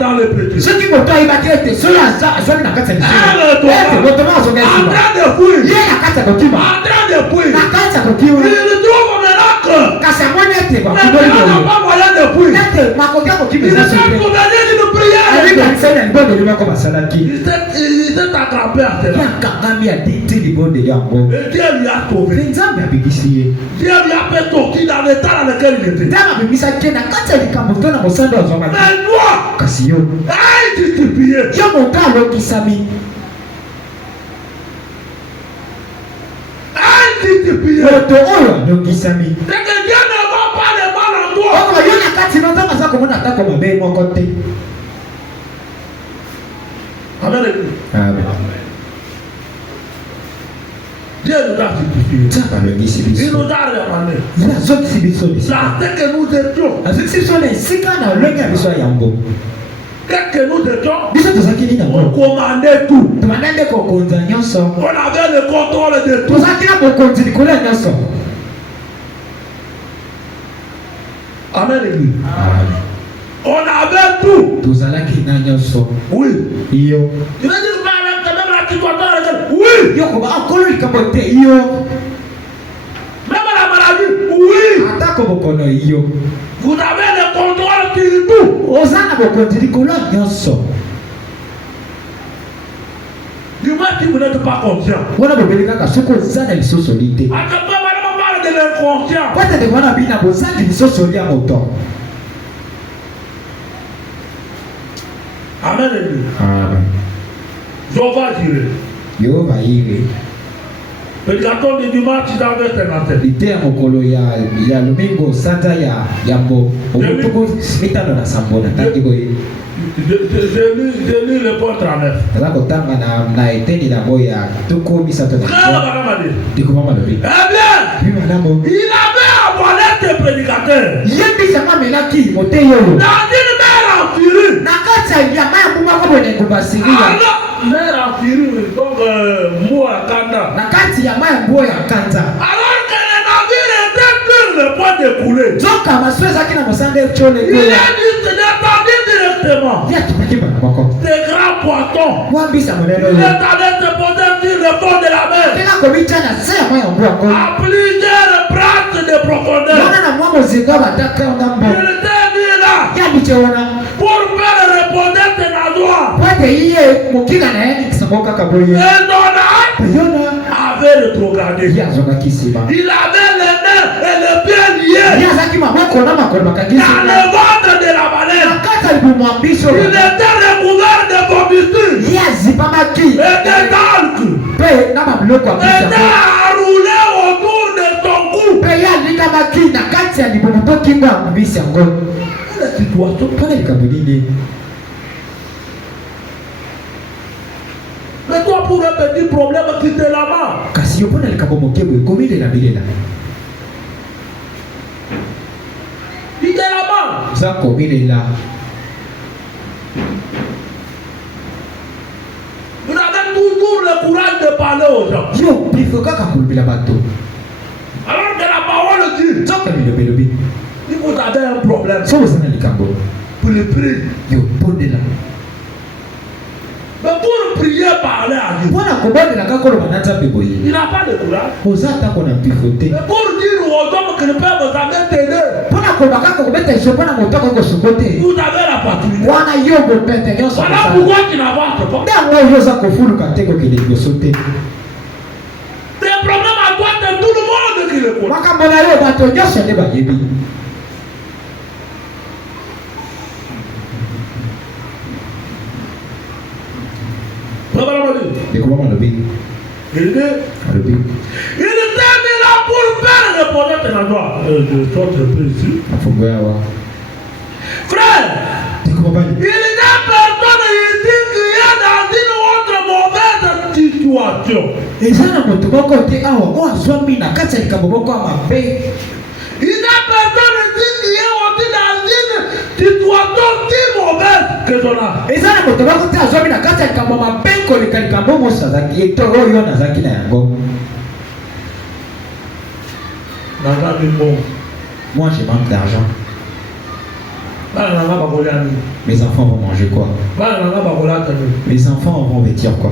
dans le péché. Soki moto ayebaki ete soki azali na kati ya Arrête-toi. lisumu. Ete moto mo azonga En nsima. train de fuir. Ye na kati ya kokima. En train de fuir. Na kati ya kokima. Il trouve maintenant que Kasi amoni ete maintenant bakudoli n'a boye. pas moyen de fuir. Ete makoki ya kokima Il eza s'est soki. souvenu d'une prière. Alibakisa na libondeli moko basalaki. Il s'est attrapé à cela. Yakangami aditi libondeli yango. Et Dieu lui a sauvé. Mpe nzambe abikisi ye. Dieu lui a fait sortir dans l'état dans lequel il était. ntango abimisaki ye na kati ya likambo to na mosando azwamaki. Mais toi, Kasi yo aïe, discipliné. yo moto alongisami. Aïe, discipliné. Moto oyo alongisami. C'est que Dieu ne va pas le mal en toi. okoba yo na kati no ntango aza komona atako mabe moko te. Amen. Amen. Dieu nous a discipliné. nzambe alongisi Il biso. nous a ramené. ye azokisi biso bisika. Là, c'est que nous étions. azokisi biso na esika na olongi ya biso ya yango. Dès que nous étions, biso tozalaki nini on yango. commandait tout. tobanda nde kokonza nyonso. On avait le contrôle de tout. tozalaki na bokonzi likolo ya nyonso. Amen. Amen. On avait tout. Tozalaki na nyonso. Oui. Iyo. Tu veux dire quand même la situation. Oui. Yo ko ba akolo likambo te iyo. Même la maladie. Oui. Atako bokono iyo. Vous avez le contrôle sur tout. Ozana bokonzi likolo nyonso. Du moins si vous n'êtes pas conscient. Wana bobeli kaka soko zana lisoso lite. À ce moment là, on parle de l'inconscient. Kwata de wana bina bozana lisoso lia moto. Amen. Amen. Jéhovah dirait. Yehova yire. Le gâteau de dimanche dans le sénateur. Ite mokolo ya lumingo santa ya yambo. Omutuku mitano na sambo na tangi boye. J'ai lu le point 39. Kaza kotanga na eteni na boya tuku misato na. Diko mama lobi. Eh bien, Bi madamo. il avait abonné ses prédicateurs. Yebi sama melaki moteyo. Dans une mer en furie. Na kati ya maya mbuma kwa bone kubasiria. Alors, mer en furie, donc moi Kanda. Na kati ya maya mbuo ya kanta. Alors que le navire était sur le point de couler. Zoka masweza kina mosande chole Il a dit se détendre directement. Ya tupaki bana bako. Des grands poissons. Wambisa monelo. Il est allé se poser sur le fond de la mer. Tena komita na se maya mbuo ko. À plusieurs brasses de profondeur. Wana na mwamo zinga bataka ndambo. Il était mis là. Ya bicheona. Pour faire répondre ses nageoires. Wate iye mukina na yeni kisamoka kaboye. Et Donald Yona avait rétrogradé. ya zoka kisima. Il avait les mains et les pieds liés Ya zaki maboko na makolo makagisi. dans le ventre de la baleine. Kata libumwambisho. Il était recouvert de vomitude Ya zipamaki. et de talc. Pe na mabloko Il abisa. était enroulé autour de son cou. Pe ya likamaki na kati ya libumu kingo ambisi yango. La situation. Pona likambo nini? Mais toi, pour un petit problème, quitte là-bas. Kasi yo pona likambo mokebo ekomilela bilela. Quitte là-bas. Za komilela. Vous avez toujours le courage de parler aux gens. Yo bifo kaka kulubila bato. Alors que la parole dit, Zoka lilobelobi. si vous avez un problème, So zana likambo. pour le prier. Yo pondela. Mais pour prier, parler à Dieu, Pona kobondela kaka lo banata beboye. il n'a pas de courage. Ozata kona bifote. Mais pour dire aux hommes que ne peuvent jamais t'aider, Pona koba kaka kobeta iso pona motoko ko sukote. vous avez la patrouille. Wana yo go pete nyonso. Voilà pourquoi tu n'avances pas. Ndango yo za kofulu kateko kile gosote. Des problèmes à toi de tout le monde qui le connaît. Makambo na yo bato nyonso nde bayebi. Ndeko malobi. Il était Alobi. mis là pour faire répondre tes nageoires. De sorte précis. Mafungo yawa. Frère, Ndeko mabali. il n'y a personne ici qui est dans une autre mauvaise situation. Eza na moto moko te awa o azwami na kati ya likambo moko ya mabe. Il n'y a personne ici qui est aussi dans une situation si mauvaise que Jonas. Eza na moto moko te azwami na kati ya likambo ya mabe koleka likambo moso azaki eto oyo nazaki na yango. Dans un bon. Moi j'ai manque d'argent. Mes enfants vont manger quoi? Mes enfants vont vêtir quoi?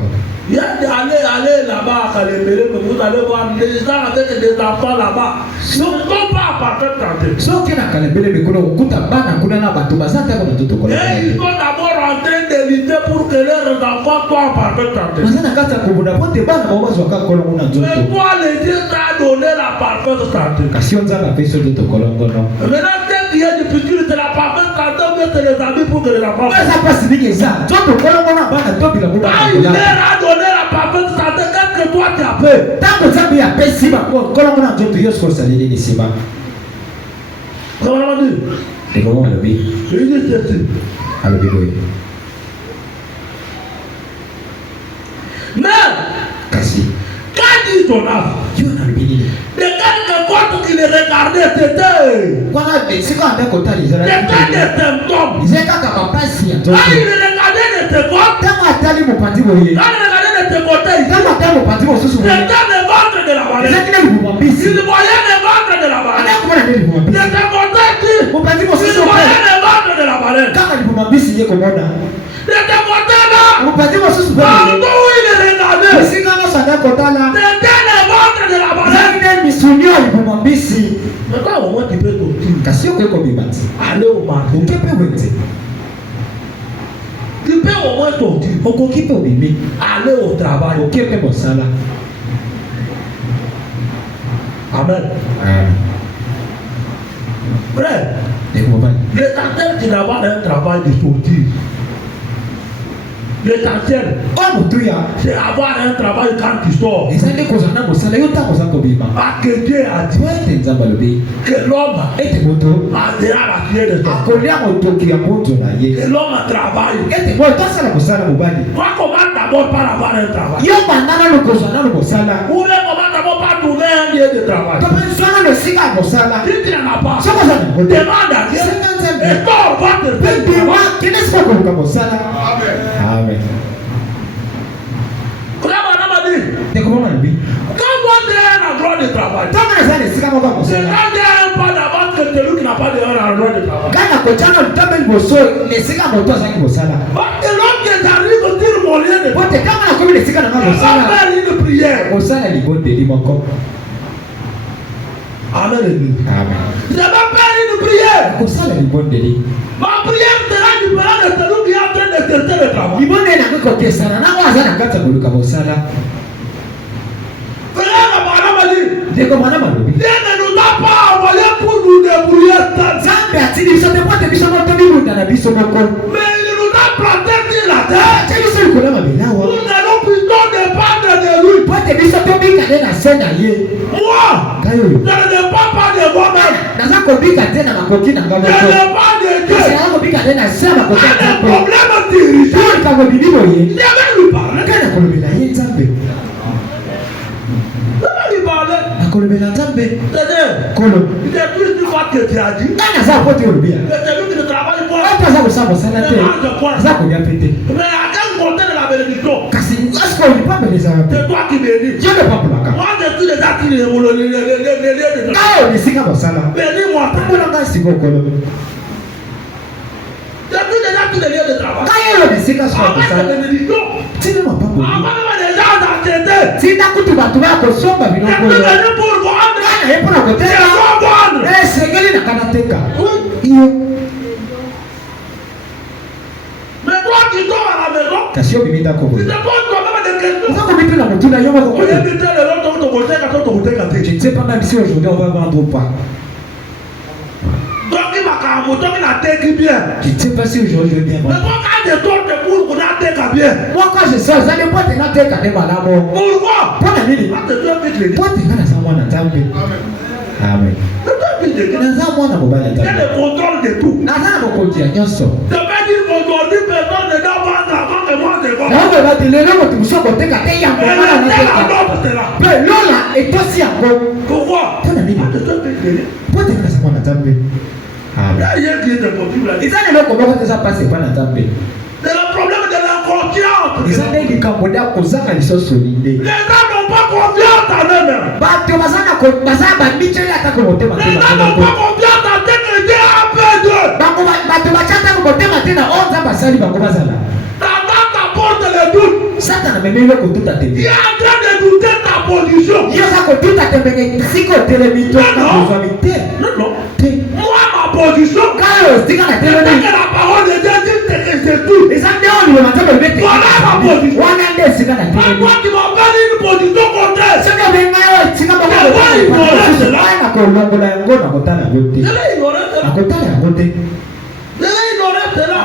Allez là-bas à Kalembele, que vous allez voir des gens avec des enfants là-bas. Ils ne sont pas à parfaite santé. Soki na Kalembele mikolo kukuta bana kuna na bato bazata kuna toto kola. Et ils sont d'abord en train de lutter pour que leurs enfants soient en parfaite santé. Bazana kata kubuna pote bana bawazo wakakola kuna nzoto. Mais toi, le Dieu t'a donné la parfaite santé. Kasi onza ba peso toto kolongo no. Maintenant, dès qu'il y a des piqûres, c'est la parfaite santé, mais c'est les amis pour que les enfants. Ça passe bien ça. Toto kolongo na bana tobi la muba. Ah, il leur a donné la parfaite santé, qu'est-ce que toi tu as fait? Tango zambi ya pesi ba kolongo na nzoto yosko saleli ni sima. Comment on dit? Et comment on le dit? Je dis ceci. Alors bigoye. Mais, Kasi. quand dit ton âme, Yo na bini. de quelque côté qui les regardait, c'était. Kwana besi kwa anda kota lizara. C'était des symptômes. Izeka kama pasi ya Quand nzoto. il regardait de tes côtés, Tango atali mupandi boye. quand il regardait de tes côtés, Tango atali mupandi bosusu boye. c'était le ventre de la baleine. Ezaki na libumambisi. Il voyait le ventre de la baleine. Ana kuma na libumambisi. De tes côtés, Mupandi komona. Ndete kotala. Mupati mosusu pe. Ando ile regardé. Singa no sana kotala. Ndete le ventre de la baleine. Zine misunyo alipomambisi. Mais quand au moins tu peux sortir. Kasi oko bimati. Aller au marché. Okepe wente. Tu peux au moins sortir. Oko kipe obimi. Aller au travail. Okepe mosala. Amen. Frère, l'essentiel c'est d'avoir un travail de sortir. L'essentiel, c'est avoir un travail quand tu sors. Parce que Dieu a dit que l'homme a déjà la clé de toi. Que l'homme travaille. Toi, commence d'abord par avoir un travail. Ou bien commence d'abord par trouver un lieu de travail. Si tu n'en as pas, demande à Dieu. Et toi, on va te faire travail. Amen. Comment on a dit? Quand moi j'ai un endroit de travail, c'est quand j'ai un pas d'avance que celui qui n'a pas de un endroit de travail. Et l'homme qui arrive sur mon lien de travail, il va faire une prière. Amen. Je vais faire une prière. Ma prière sera différente de celui qui est en train de chercher le travail. Frère, madame a dit, Dieu ne nous a pas envoyé pour nous débrouiller seul. Mais il nous a planté sur la terre. Nous allons plutôt dépendre de lui. Moi, je ne dépends pas de moi-même. Je ne dépends pas de Dieu. Un problème dirigeant. Je vais lui parler. Je vais lui parler. C'est-à-dire, depuis tu vois que tu as dit, que celui qui ne travaille pas, ne mange pas. Mais à quel côté de la bénédiction? C'est toi qui bénis. Moi, je suis déjà tiré le lieu de travail. Bénis-moi. Je suis déjà tiré le lieu de travail. Avant la bénédiction, avant les gens d'accepter, je suis venu pour vendre. Je vais vendre. Oui. Mais toi qui dors à la maison, tu te poses toi-même des questions. Je ne sais pas même si aujourd'hui on va vendre ou pas. Je ne sais pas si aujourd'hui je vais bien vendre. Moi quand je sors, ça n'est pas de notre cas de madame. Pourquoi? Amen. Il y a le contrôle de tout. Ça veut dire qu'aujourd'hui, personne ne doit vendre avant que moi je vende. Pourquoi? C'est le problème de l'inconscience. Les gens n'ont pas confiance en eux-mêmes. Les gens n'ont pas confiance en Dieu que Dieu a fait d'eux. Satan t'apporte le doute. Il est en train de douter ta position. Non. Moi, ma position, c'est que la parole de Dieu dit que c'est tout. Voilà ma position. Toi, tu m'as donné une position contraire. Je vais ignorer cela.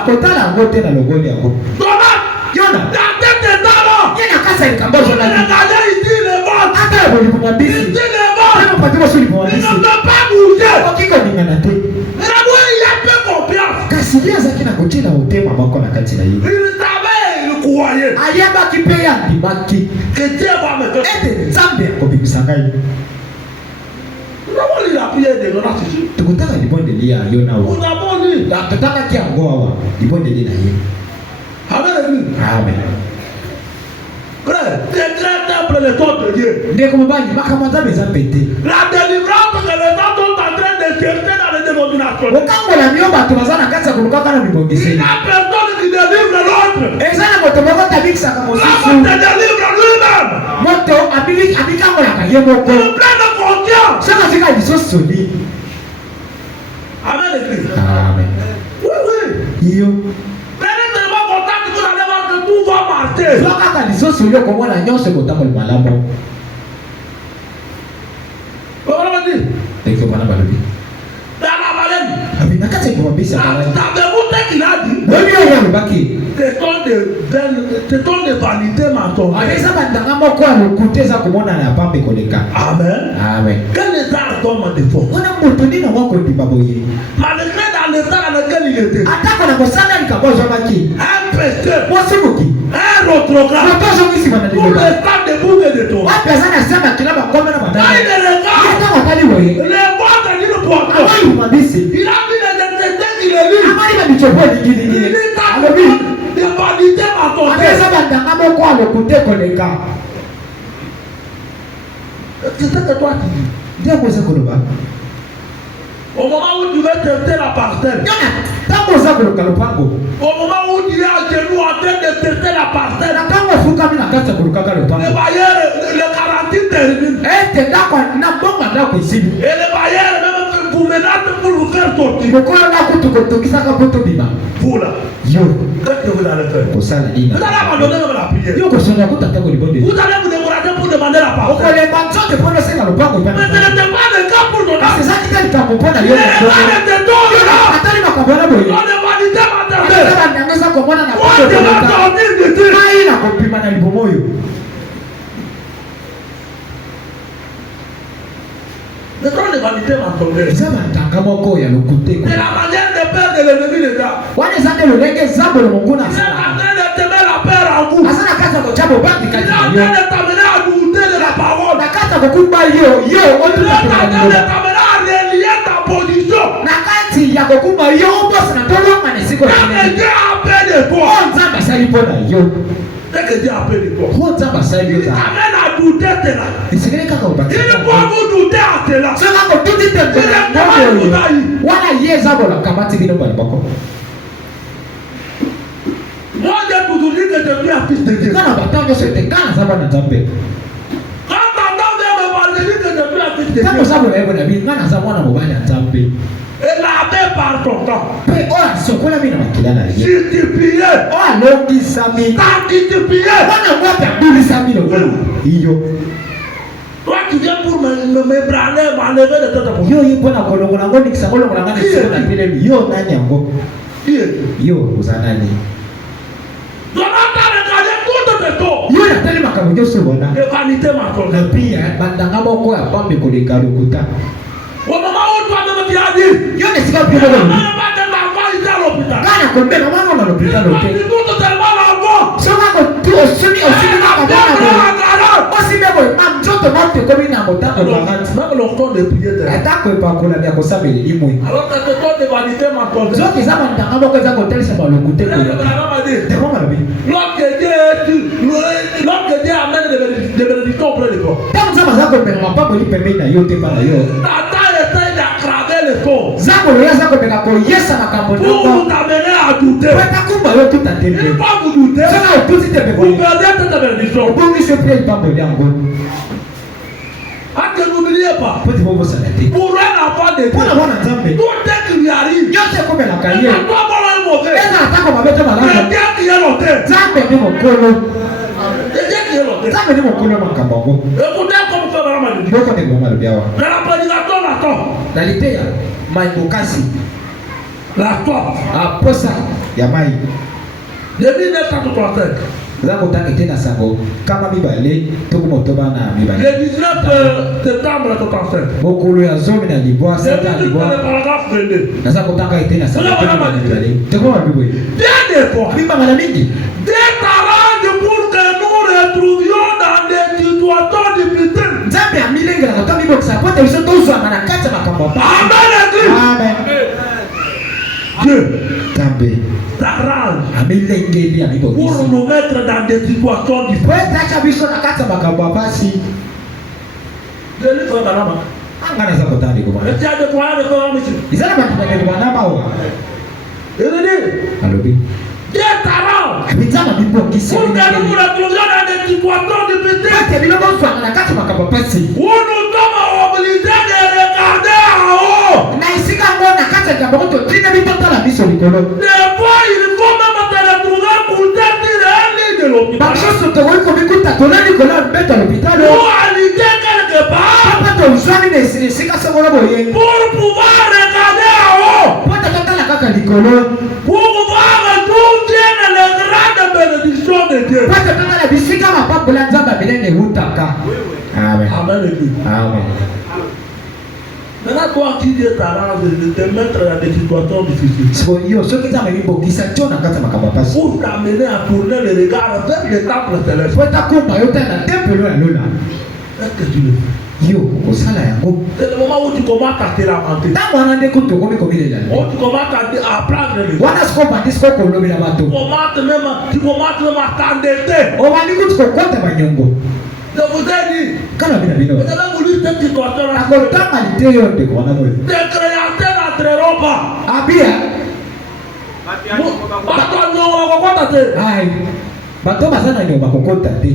La tête est dans l'eau. Regardez ici les ventes. Ici les ventes. Il ne peut pas bouger. Mais d'abord, il a peu confiance. Il savait, il croyait que Dieu va me faire. Comment il a prié de Jonas ici? Nous avons lu. Amen. Frère, c'est très simple le temps de Dieu. La délivrance que les gens sont en train de chercher dans les dénominations. Il n'y a personne autre. Et ça, le moto, tabik ça comme Là, on te délivre lui-même. moto, abika ko la kaye Tu moko. es plein de confiance. Ça, c'est quand ils sont solide. Amen, l'église. Amen. Oui, oui. Yo. Venez tellement content que vous allez voir que tout va marcher. Soit quand ils sont solide, comment la nyonse ko ta ko malamo. Comment on va dire? Et que bana balobi. Dans la baleine. Abi nakati ko mbisa bana. Savez-vous ce qu'il a dit? Bobi yo lobaki. C'est ton de vanité, ma tombe. Abi ça bandanga moko alokuté za komona na pambe koleka. Amen. Amen. Quel état tombe de fond? Wana moto ni na moko dibaboye. Malgré dans l'état dans lequel il était, Atako na kosana likabozo maki. un pécheur, Mosimuki. un retrograde, Moto zo kisi bana pour diboka. l'état de bouge de toi. Wa pesa na sema kila bakome na Quand badala. il regarde, Yata wakali boye. les voix de l'île Poitou, Awa yumabisi. il a vu les intérêts qu'il est lu. Amali ba dichopo Il digini. dit ta Alobi. de vanité, ma tombe. Abesa bandanga moko alokuté koleka. C'est ce que toi tu dis. Ndio koza koloba. Au moment où tu veux tester la parcelle, Yona, tango za koloka lopango. au moment où tu es à genoux en train de tester la parcelle, Na tango fuka mina kata koloka ka le lopango. bailleur, le garantie termine. Ete ndako na bonga ndako isibi. Et le bailleur même vous menace pour vous faire sortir. Mokolo na kutu kotokisa ka poto bima. Vous là, Yo, qu'est-ce que vous allez faire? kosala nini? Vous allez abandonner même la prière. Yo kosonga kuta tango libonde. Vous allez vous décourager pour demander la parcelle. Okole banzote pona sena lopango Mais pana. ce n'était pas le cas pour ton C'est âme. ça qui t'a dit pona Il yo. est là, de ton là. Atali makabona boye. On est validé maintenant. Atala nyangeza komona na On poto te va koleka. sortir de Dieu. Mai na kopima na libomoyo. Le temps de vanité m'a tombé. Eza bantanga moko ya lokuté. C'est la manière de perdre l'ennemi déjà. Wana zande lolenge zambo monguna Il est en sana. train de te mettre la peur en vous. Asana kata ko chabo bandi Il est kati en yo. train de t'amener à douter de la parole. Na kata ko kumba yo Il est en otu train ka de t'amener à relier ta position. na kati ya ko kumba yo boss na tolo ngane siko Quand na. Dieu a appelé de toi, Oh nzamba sali pona yo. c'est que Dieu a appelé de toi. Oh nzamba sali yo Il za. t'amène à douter de là. Isikele kaka ubaki. Il faut vous douter à cela. Sema ko tuti tembe na ngoyo. Wana ye zambo la kamati bino bali bako. Moi, j'ai toujours dit que je suis un fils de Dieu. Kana batango sote kana zamba na zambe. Quand ta dame vient me parler, je dis que je suis un fils de Tango Dieu. zambo na yebo na bi kana zambo na mobali zambe. Et la paix par ton temps. Pe oya sokola mina makila na ye. Justifié. Oya longi sami. Sanctifié. Wana ngwa perduli sami lo. Iyo. Toi qui viens pour me branler, m'enlever de tête pour Yo yipo na kolongola ngoni kisa kolongola ngani siko na telemi. Yo nani yango? qui est. Yo uzanani. Je vais t'en regarder tout de toi. Yo na tele makambo nyoso bona. De vanité ma Na colère. pia bandanga moko ya pambe koleka lokuta. Au moment où toi-même tu as dit, Yo ne sika je pio ne lo. vais pas te l'envoyer ici à l'hôpital. Kana kombe na mwana na l'hôpital Tu ote. dis tout tellement l'envoi. Soka ko tu osuni na kabana bo. Osime bo mam joto mote komi na motako bagati. Même le temps de prier de Atako epakola bya kosabeli limwe. alors que ce temps de vanité ma colère. Zoki za bandanga moko za kotelisa ba lokuté ko. Temo malobi. Lorsque Dieu amène des bénédictions auprès de toi, Tango za bazako pe mapako li pembe na yo te pa na yo. Satan essaie d'aggraver les choses Zambo lo ya zako pe ka ko yesa makambo pour nako. vous amener à douter. Weka kumba yo tuta Une tembe. fois vous doutez, Soka otuti tembe ko. vous perdez cette bénédiction. Obongi se prie pambo yango. Ah, que n'oubliez pas, Poti bobo salate. pour un enfant de Dieu, Pona mwana nzambe. tout ce qui lui arrive, Yote kombe la il kaye. ne doit pas être mauvais. Eza atako mabeto C'est malanga. Dieu qui est l'auteur. Zambe ni mokolo. C'est Dieu qui est l'auteur. Zambe ni mokolo makambo yango. Écoutez comme ça, madame a dit. Boko ne goma lo biawa. Dans la prédication, la tombe. Dalite ya maibokasi. La tombe. Aposa ya mai. Depuis 1965, Za kotanga tena sango kama mibale toko motoba na mibale. le 19 septembre 1965, Mokolo ya zomi na libwa j'ai sata vu le libwa. paragraphe 22. Naza kotanga tena sango toko na mibale. Toko mabibo. Bien des fois, Bimba mala mingi. Dieu t'arrange pour que nous retrouvions dans des situations difficiles. Nzambe amilenge na kotanga bibo kisa pote biso tozwa na kati makambo. Amen, l'église. Amen. Dieu Nzambe t'arrange amilengeli amibo. pour nous mettre dans des situations difficiles. Weta acha biso na kati makambo basi. Je lui fais madame. Anga naza kotanga biko Mais bana. tu as de quoi avec moi, monsieur. Izala bantu ba bana bawa. Je lui dis, Alobi. Dieu t'arrange Nzambe Nzamba bibongisi. Pour que nous nous retrouvions dans des situations difficiles. Ate bino bozwanga na kati makambo pasi. Où nous sommes obligés de regarder en haut. Na isika ngo na kati ya jambo to tina bitotala biso likolo. Des fois, il faut même te retrouver pour t'attirer un lit de l'hôpital. Bakoso to ko bikuta to na likolo beto l'hôpital. Pour aller quelque part. Papa to uzwami na isika sokolo boye. Pour pouvoir regarder en haut. Pota totala kaka likolo. Pour voir d'où viennent les grandes bénédictions de Dieu. Pota totala bisika mapapula Nzamba bilene utaka. Amen. Amen. Amen. Maintenant, toi qui t'arranges de te mettre dans des situations difficiles. So yo soki Nzamba bibongisa tona kati makambo pasi. Pour t'amener à tourner le regard vers les temples célestes. Pota komba yo tana temple lo ya lola. Est-ce que tu le fais? Yo osala yango. C'est le moment où tu commences à te lamenter. Ntango wana nde kutu komi komilela. Où tu commences à prendre le Wana sikoba disiko kolobela bato. tu commences même à t'endetter. Obandi kutu kokota banyongo. Je vous ai dit, Kala bina bino. vous avez voulu cette situation-là. Akotanga lite yo ndeko wana moyo. Tes créateurs n'entreront pas. Abia. Bato nyongo bakokota te. Ai. Bato bazana nyo bakokota te.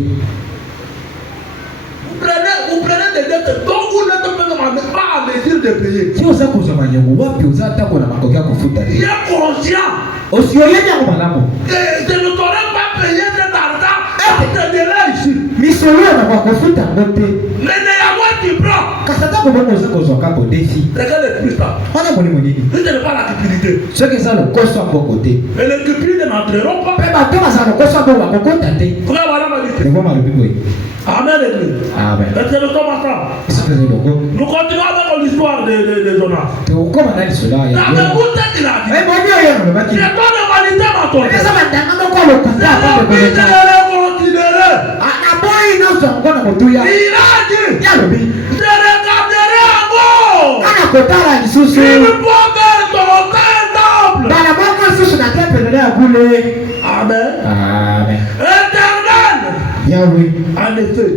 Vous prenez des dettes dont vous n'êtes même pas à mesure de payer. Ki oza kozwa banyongo wapi oza tako na makoki ya kofuta Il te. est conscient Osioye nyango malamu. que je ne saurais pas payer cet argent à ce délai ici. Misolo na kwa kofuta ngote. Mais néanmoins tu prends. Kasata ko bongo oza kozwa kako defi. Regarde le Christ. Wana molimo nini? Ce n'est pas la cupidité. Soki eza lokoso mboko te. Mais les cupides n'entreront pas. Mpe bato bazala lokoso mboko bakokota te. Frère, voilà ma vie. Ndeko malobi boye. Amen, l'église. Amen. Et c'est le temps maintenant. Biso peza loko. Nous continuons avec l'histoire de Jonas. Tokoma na lisola ya. Savez-vous ce qu'il a dit? Boni oyo nalobaki. C'est pas de vanité, ma toi. Eza bandanga moko lokuta C'est apa l'envie de koleka. le reconsidérer. Na boyi nyonso ngo na motuya. Il a dit, Yalobi. je regarderai en haut. Kana kotala lisusu. Il faut faire ton temple. Bana moko lisusu na tempele ya bule. Amen. Amen. Éternel. Yahweh. En effet,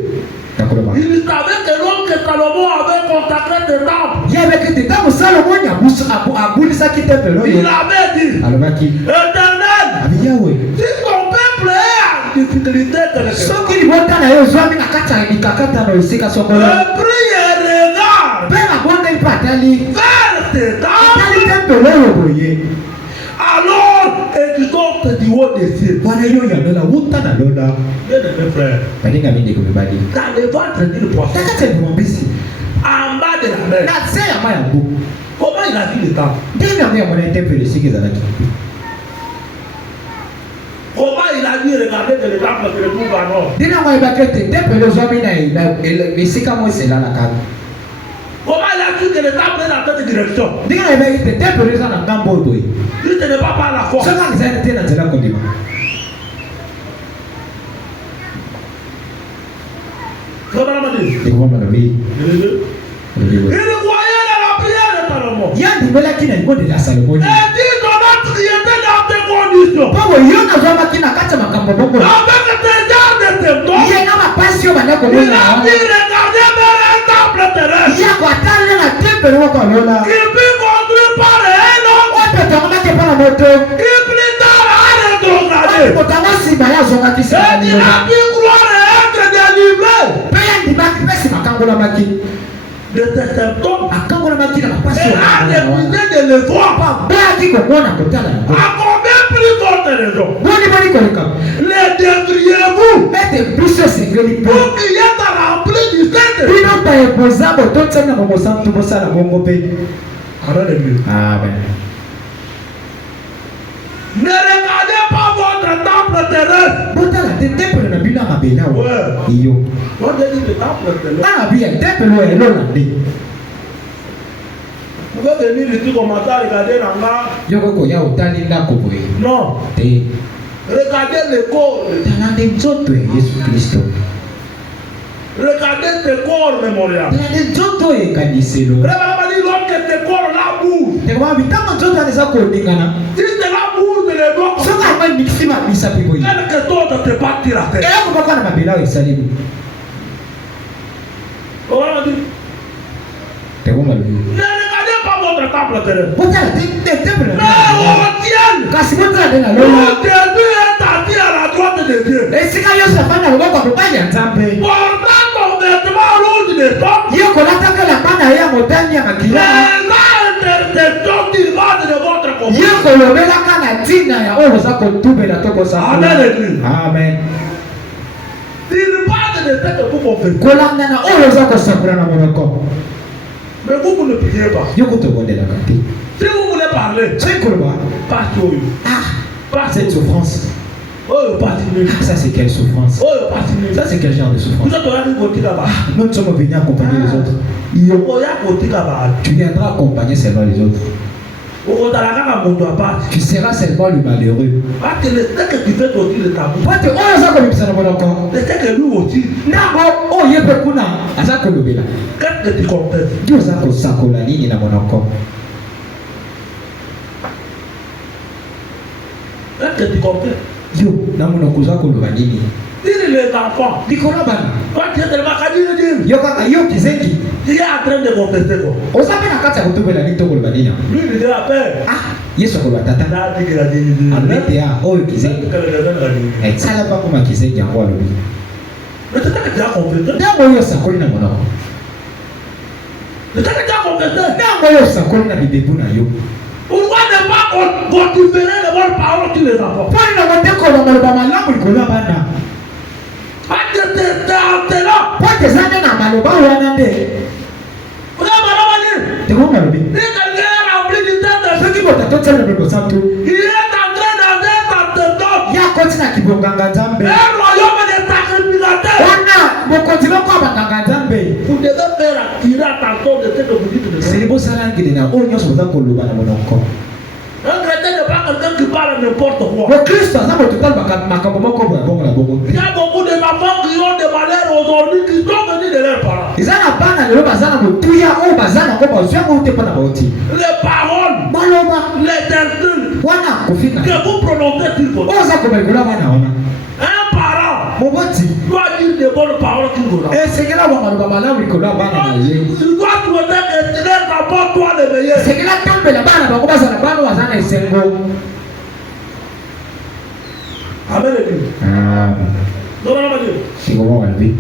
Takoloma. il savait que l'homme que Salomon avait consacré ce temple, Yabeke te tamu Salomo nyabusu abulisaki tempele il oyo. avait dit, Alobaki. Éternel, Abi Yahweh. si ton peuple est en difficulté quelque chose, Soki libota na yo zwami na kati ya mikakata na esika sokolo. prie et regarde Mpe babondeli mpe atali. vers ce Atali temple, tempele oyo boye. alors exauce du haut des cieux. Bwana yo ya lola wuta na lola. Bien-aimé frère, Baninga mindeko mibali. dans le ventre d'une poisson, Takati ya bimambisi. en bas de la mer, Na se ya mai yango. comment il a vu le temple? Ndenge yango ya mwana tempele esika ezalaki. Comment il a vu regarder que le temple se retrouve à nord? Ndenge yango ayebaki ete tempele ezwami na esika mo eselalaka. Comment il a vu que le temple est dans cette direction? Ndenge ayebaki ete tempele eza na ngambo oyo boye. Si ce n'est pas par la force. Soki ezali te na nzela kondima. Comment on a dit? Ndeko malobi. Il croyait dans la prière de Salomon. Yandimelaki na libonde ya Salomo. Et dit Jonas qui était dans tes conditions. Mpo boye yo nazwamaki na kati ya makambo bongo. Avec tes genres de symptômes. Ye na mapasi oyo banda Il komona. a dit regarder vers un temple terrestre. Ya koatala na tempele moko alola. Qui fut construit par un homme. Oyo tongomaki mpo na moto. Qui plus tard a Oyo rétrogradé. moto yango nsima ye azongaki Et il nsima. a pu croire et être délivré Mpe yandimaki mpe nsima akangolamaki. de tes symptômes. Akangolamaki na mapasi Et a refusé de le voir. bayaki komona kotala yango. À combien plus forte raison? Boni koleka. Les devriez-vous Ete biso esengeli mpe. pour qu'il y ait à remplir du Saint-Esprit. Bino bayekoza bototisami na bomosantu bosala bongo mpe. Amen, l'église. Amen. Ne regardez pas votre temple terrestre. Botala te tempele na bino ya mabele awa. Ouais. Iyo. On dit le temple terrestre. Ah bien, tempele oyo elola nde. Vous pouvez venir ici commencer à regarder la main. Yoko koya otali ndako boye. Non. Te. Regardez le corps. Tala nde nzoto ya Yesu Kristo. Regardez tes corps mémorial. Tala nde nzoto oyo ekaniselo. Regardez lorsque tes corps là bougent. Ndeko mabi ntango nzoto wana eza kodingana. Si cela bouge, les doigts comme Soki yango ebikisi mabisa mpe boye. quelque chose te partir la tête. Eloko moko na mabele oyo esalemi. Comment on dit? Ndeko malobi. Ne regardez pas votre temple terrestre. Botala te tempele na Mais bino. au ciel, Kasi botala nde na où lola. Jésus est assis à la côte de Dieu. esika nyonso afandi na loboko ya mobali ya Nzambe. Portant ton vêtement rouge de sang. Ye kolataka elamba na ye ya motani ya makila. L'intercession divine de votre combat. Ye kolobelaka na ntina ya oyo oza kotubela to kosakula. Amen, Église. Amen. Il parle de ce que vous confessez. kolanda na oyo oza kosakula na monoko. Mais vous ne priez pas. Yo kotobondelaka te. Si vous voulez parler, soki koloba pas sur eux. pas cette souffrance. Oh, pas sur eux. Ça c'est quelle souffrance? Oh, pas sur eux. Ça c'est quel genre de souffrance? Vous êtes allé côté là-bas. Nous sommes venus accompagner les autres. Yo, Oh, il y a côté là-bas. tu viendras accompagner seulement les autres. Tu seras seulement le malheureux. Parce que le fait que tu fais aussi le tabou. Parce que oyo aza kolobisa na monoko. Le fait que lui aussi. Nango oyo ye mpe kuna aza kolobela. Qu'est-ce que tu comprends? Yo oza kosakola nini na monoko? Qu'est-ce que tu comprends? Yo na monoko oza koloba nini? Dis les enfants. Likolo bana. Toi tu es tellement cadre. Yo kaka yo kizengi. Tu es en train de confesser quoi? Oza mpe na kati ya kotobela nini to koloba nini? Lui il dit la paix. Yesu akoloba tata. Là dit qu'il a dit. Alobete ya oyo kizengi. Etala mpa koma kizengi yango alobi. Mais c'est ça que tu as compris. Ntango oyo osakoli na monoko. C'est ça que tu as compris. Ntango oyo osakoli na bibebu na yo. Pourquoi ne pas continuer les bonnes paroles sur les enfants? Poni na kote koloba loba malamu likolo ya bana. Parce que c'est en là. Po ete eza nde na maloba wana nde. Vous avez mal Tekongo alobi. dit. Quelqu'un a rempli du temps de Soki moto atotiala na Biblia santu. il est en train d'entrer dans ce temps. Ya akoti na kibonganga Nzambe. Un royaume de sacrificateurs. Wana mokonzi moko ya bakanga Nzambe. Vous devez faire attirer attention de ce que vous dites de Seli bosala ngeli na oyo nyonso boza koloba na monoko. un chrétien n'est pas quelqu'un qui parle n'importe quoi. Mokristo aza moto tala makambo moko boya bongo na bongo Il te. y a beaucoup de mamans qui ont des malheurs aujourd'hui qui sont venus de leurs parents. Eza na bana lelo baza na motuya oyo baza nango bazwi yango te mpo na bauti. Les paroles, Baloba les insultes wana kofika. que vous prononcez sur votre. Oyo oza koma likolo ya bana wana. Un parent Moboti doit dire des bonnes paroles sur votre. esengela bamaloba malamu likolo ya bana na ye. Il doit souhaiter que les enfants soient les meilleurs. Esengela tombela bana bango bazala bana oyo baza na esengo. Amen. Non, non, non. Sikomo balobi.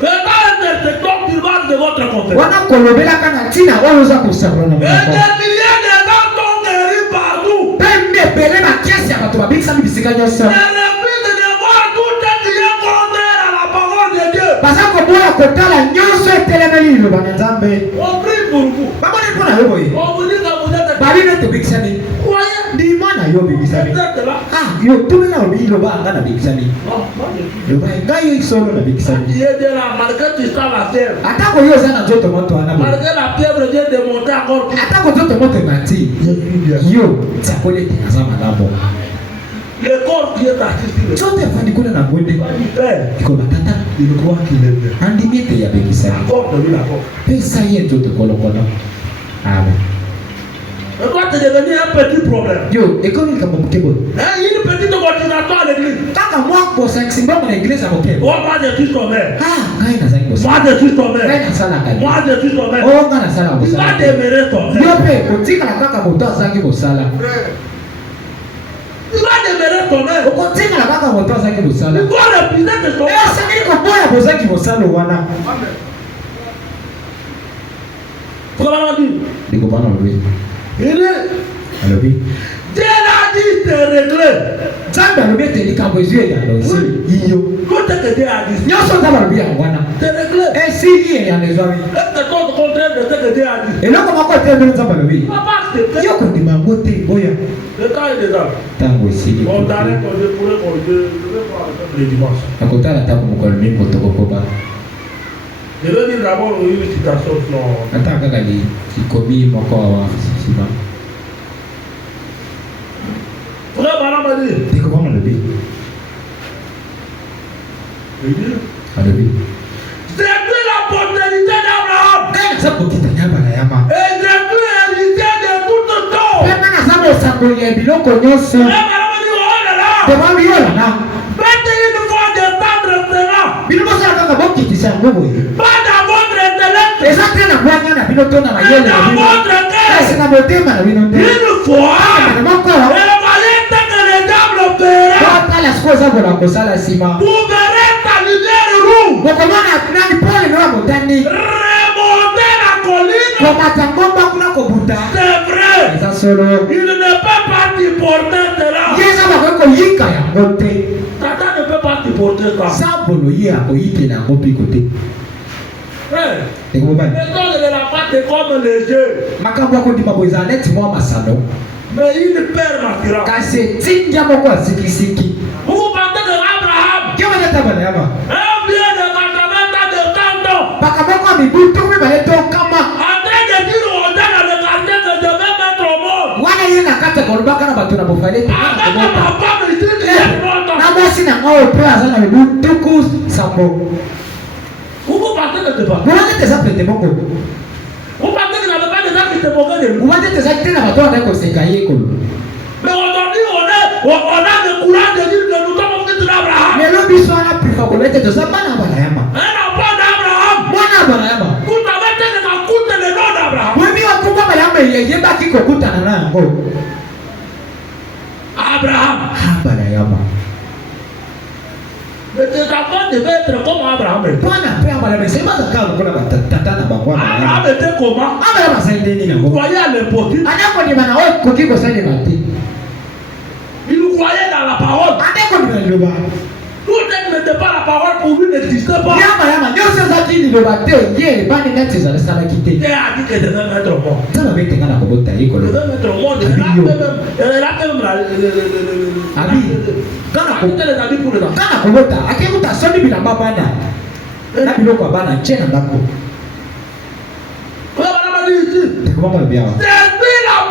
Mais dans l'intersection divine de votre confession. Wana kolobelaka na ntina oyo oza kosakola na Et monoko. des milliers de gens sont guéris partout. Mpe ebele bakiasi ya bato babikisami bisika nyonso. Et le but de voir tout ce qui est contraire à la parole de Dieu. baza koboya kotala nyonso etelemeli liloba na Nzambe. On prie pour vous. Bamoni mpo na yo boye. On vous dit que vous êtes babi nete obikisami. croyant. ndima na yo obikisami. Vous êtes là. Yo tumela obi liloba anga nabikisami. Non, moi je suis. loba ngai solo nabikisami. Il est de là, malgré que tu sens la fièvre. atako yo oza na nzoto moto wana boye. Malgré la fièvre vient de monter encore plus. atako nzoto moto emati. Je suis bien. yo tiakoli ete aza malamu. Le corps qui est assis sur le nzoto efandi kuna na ngwende. du Père, ikoba tata il croit qu'il est bien. andimi ete yabekisami. Encore de lui la porte. pesa ye nzoto kolokolo. amen. Et toi, tu es devenu un petit problème. yo ekomi likambo moke boye. Une petite continuation à l'église. kaka mwa kosakisi mbongo na eglise ya moke. Oh, moi je suis ton mère. ngai nazali kosala. Moi je suis ton ngai mère. nasalaka ye. Moi je suis ton mère. oyo ngai nasalaka Tu vas mosala. demeurer ton yo mère. mpe kotikala kaka moto azalaki mosala. Tu vas demeurer ton mère. okotikala kaka moto azalaki mosala. Tu dois refuser de ton mère. esengeli koboya bozalaki mosala wana. Comment on dit? likobana olobi. Il est. alobi. Dieu a dit c'est réglé. nzambe alobi ete likambo ezwi eyano esili iyo. Tout ce que Dieu a dit, nyonso nzambe alobi yango wana. c'est réglé. esili eyano ezwami. Est-ce que tout le contraire de ce que Dieu a dit? eloko moko etelemi nzambe alobi. Papa, c'est fait. yo kondima yango te boya. Le temps est déjà. ntango esili. On t'arrête, on pourrait qu'on je vais voir le dimanche. nakotala ntango mokolo mingi kotokokoba. Je vais dire d'abord une citation sur. ata kaka likomi moko awa nsima. Frère Baram a dit. likobana alobi. Il dit. alobi. C'est plus la postérité d'Abraham. ngai naza kokita nyamba na yama. Et c'est plus l'héritier de tout temps. mpe nga naza mosakoli ya biloko nyonso. Frère Baram a dit, oh là là. tebami yolana. Faites une fois d'entendre cela. bino bosala kaka bokitisa yango boye. Pas dans votre intellect. eza te na bwanya na bino to na mayele na Dans bino. votre kasi cœur. na motema na bino te. Une fois. na moko Et voyez ce que le diable fait. la sikoza bona kosala sima. Vous verrez ta lumière rouge. Bokomona nani pole na motani. Remonter la colline. Kwa matangomba kuna kobuta. C'est vrai. Eza solo. Il ne peut pas t'importer cela. Yeza bakoko yika ya ngote. Satan ne peut pas t'importer ça. Sabolo ye akoyite na ngopi kote. Frère, les choses de la pâte est comme les jeux. Makambo akondima boza net moi masano. Mais il perd ma tirade. Kasi tinga moko asikisiki. Vous parlez de Abraham. Kama nata bana yaba. Un vieux de 80 ans de Canton. Bakamoko mibutu mi baleto kama. En train de dire aux gens dans le quartier que je vais mettre au monde. Wana yena kata kolubaka na bato na bofale. Avec ma femme, il dit qu'il y a longtemps. Na bosi na ngao pe azana mibutu kus sambo. Vous partez de ce pas. Vous avez des appels de Moko. Vous partez que n'avez pas des gens qui te moquent de nous. Vous avez des actes de la bataille avec le Sekaye Kolo. Mais aujourd'hui, on a le courage de dire que nous sommes fils d'Abraham. Mais l'homme soit là plus fort que l'être de sa banane Abraham. Un enfant d'Abraham. Moi Abraham. Vous avez été de écouter le nom d'Abraham. Oui, mais on comprend pas l'âme il y a pas qui écoute en allant. Abraham. Abraham. Mais tes enfants devaient être comme Abraham. Abraham était comment? Vous croyez à l'impossible. Il nous croyait dans la parole. Tout ce qui n'était pas la parole pour lui n'existait pas. Dieu a dit que je vais mettre au monde. Je vais mettre au monde. C'est la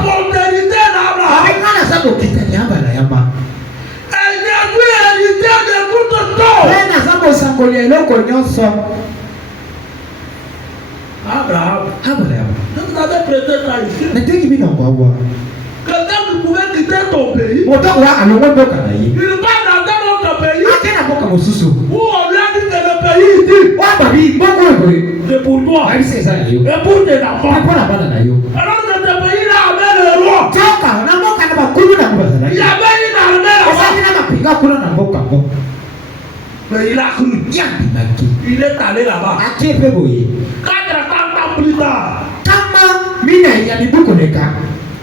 postérité d'Abraham. Et j'ai vu hériter de toute chose. Abraham. Vous avez prêté ça ici. Que quand vous pouvez quitter ton pays, il part dans un autre pays. Où on lui a dit que le pays ici, c'est pour toi. Et pour tes enfants. Alors que ce pays-là avait le roi. Il y avait une armée là-bas. Mais il a cru. Il est allé là-bas. 400 ans plus tard.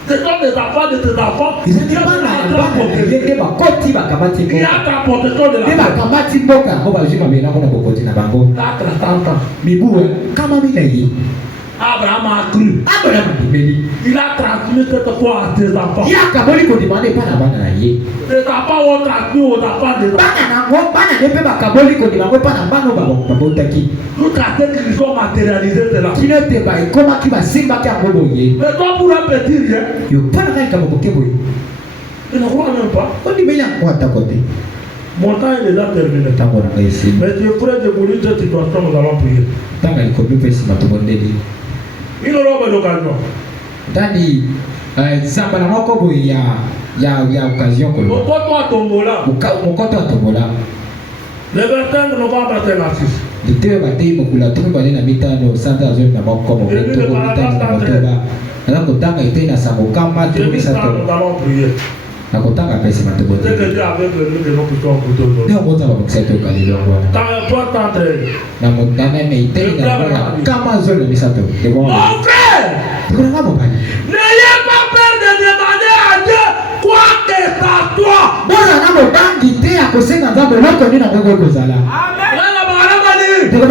Ce sont des enfants de tes enfants. Il y a transporté de la terre. 400 ans. Abraham a cru. Il a transmis cette foi à ses enfants. Ses enfants ont transmis aux enfants des enfants. Tout à fait qu'ils ont matérialisé cela. Mais toi pour un petit rien, il ne croit même pas. Mon temps est déjà terminé. Mais tu es prêt de mourir cette situation, nous allons prier. Il aura pas d'occasion. occasion Au côté à Tombola. Le 25 novembre à Tel-Assis. Le thé bâti mokula tout bali na mitano santa zo na moko mo to mitano na toba. Na kotanga ite na samokama tu misato. Nous allons prier. Na kotanga pesa matobo. C'est que Dieu avait permis que nous puissions écouter aujourd'hui. Ndio mwanzo wa mkseto kalilo kwa. Toi t'entraînes. Na motanga ne ite na kama zo na misato. Mon frère! Kuna ngamo bali. N'ayez pas peur de demander à Dieu quoi que ça soit. Bora na mobangi te akosenga nzambe loko ni na ngoko kozala. N'ayez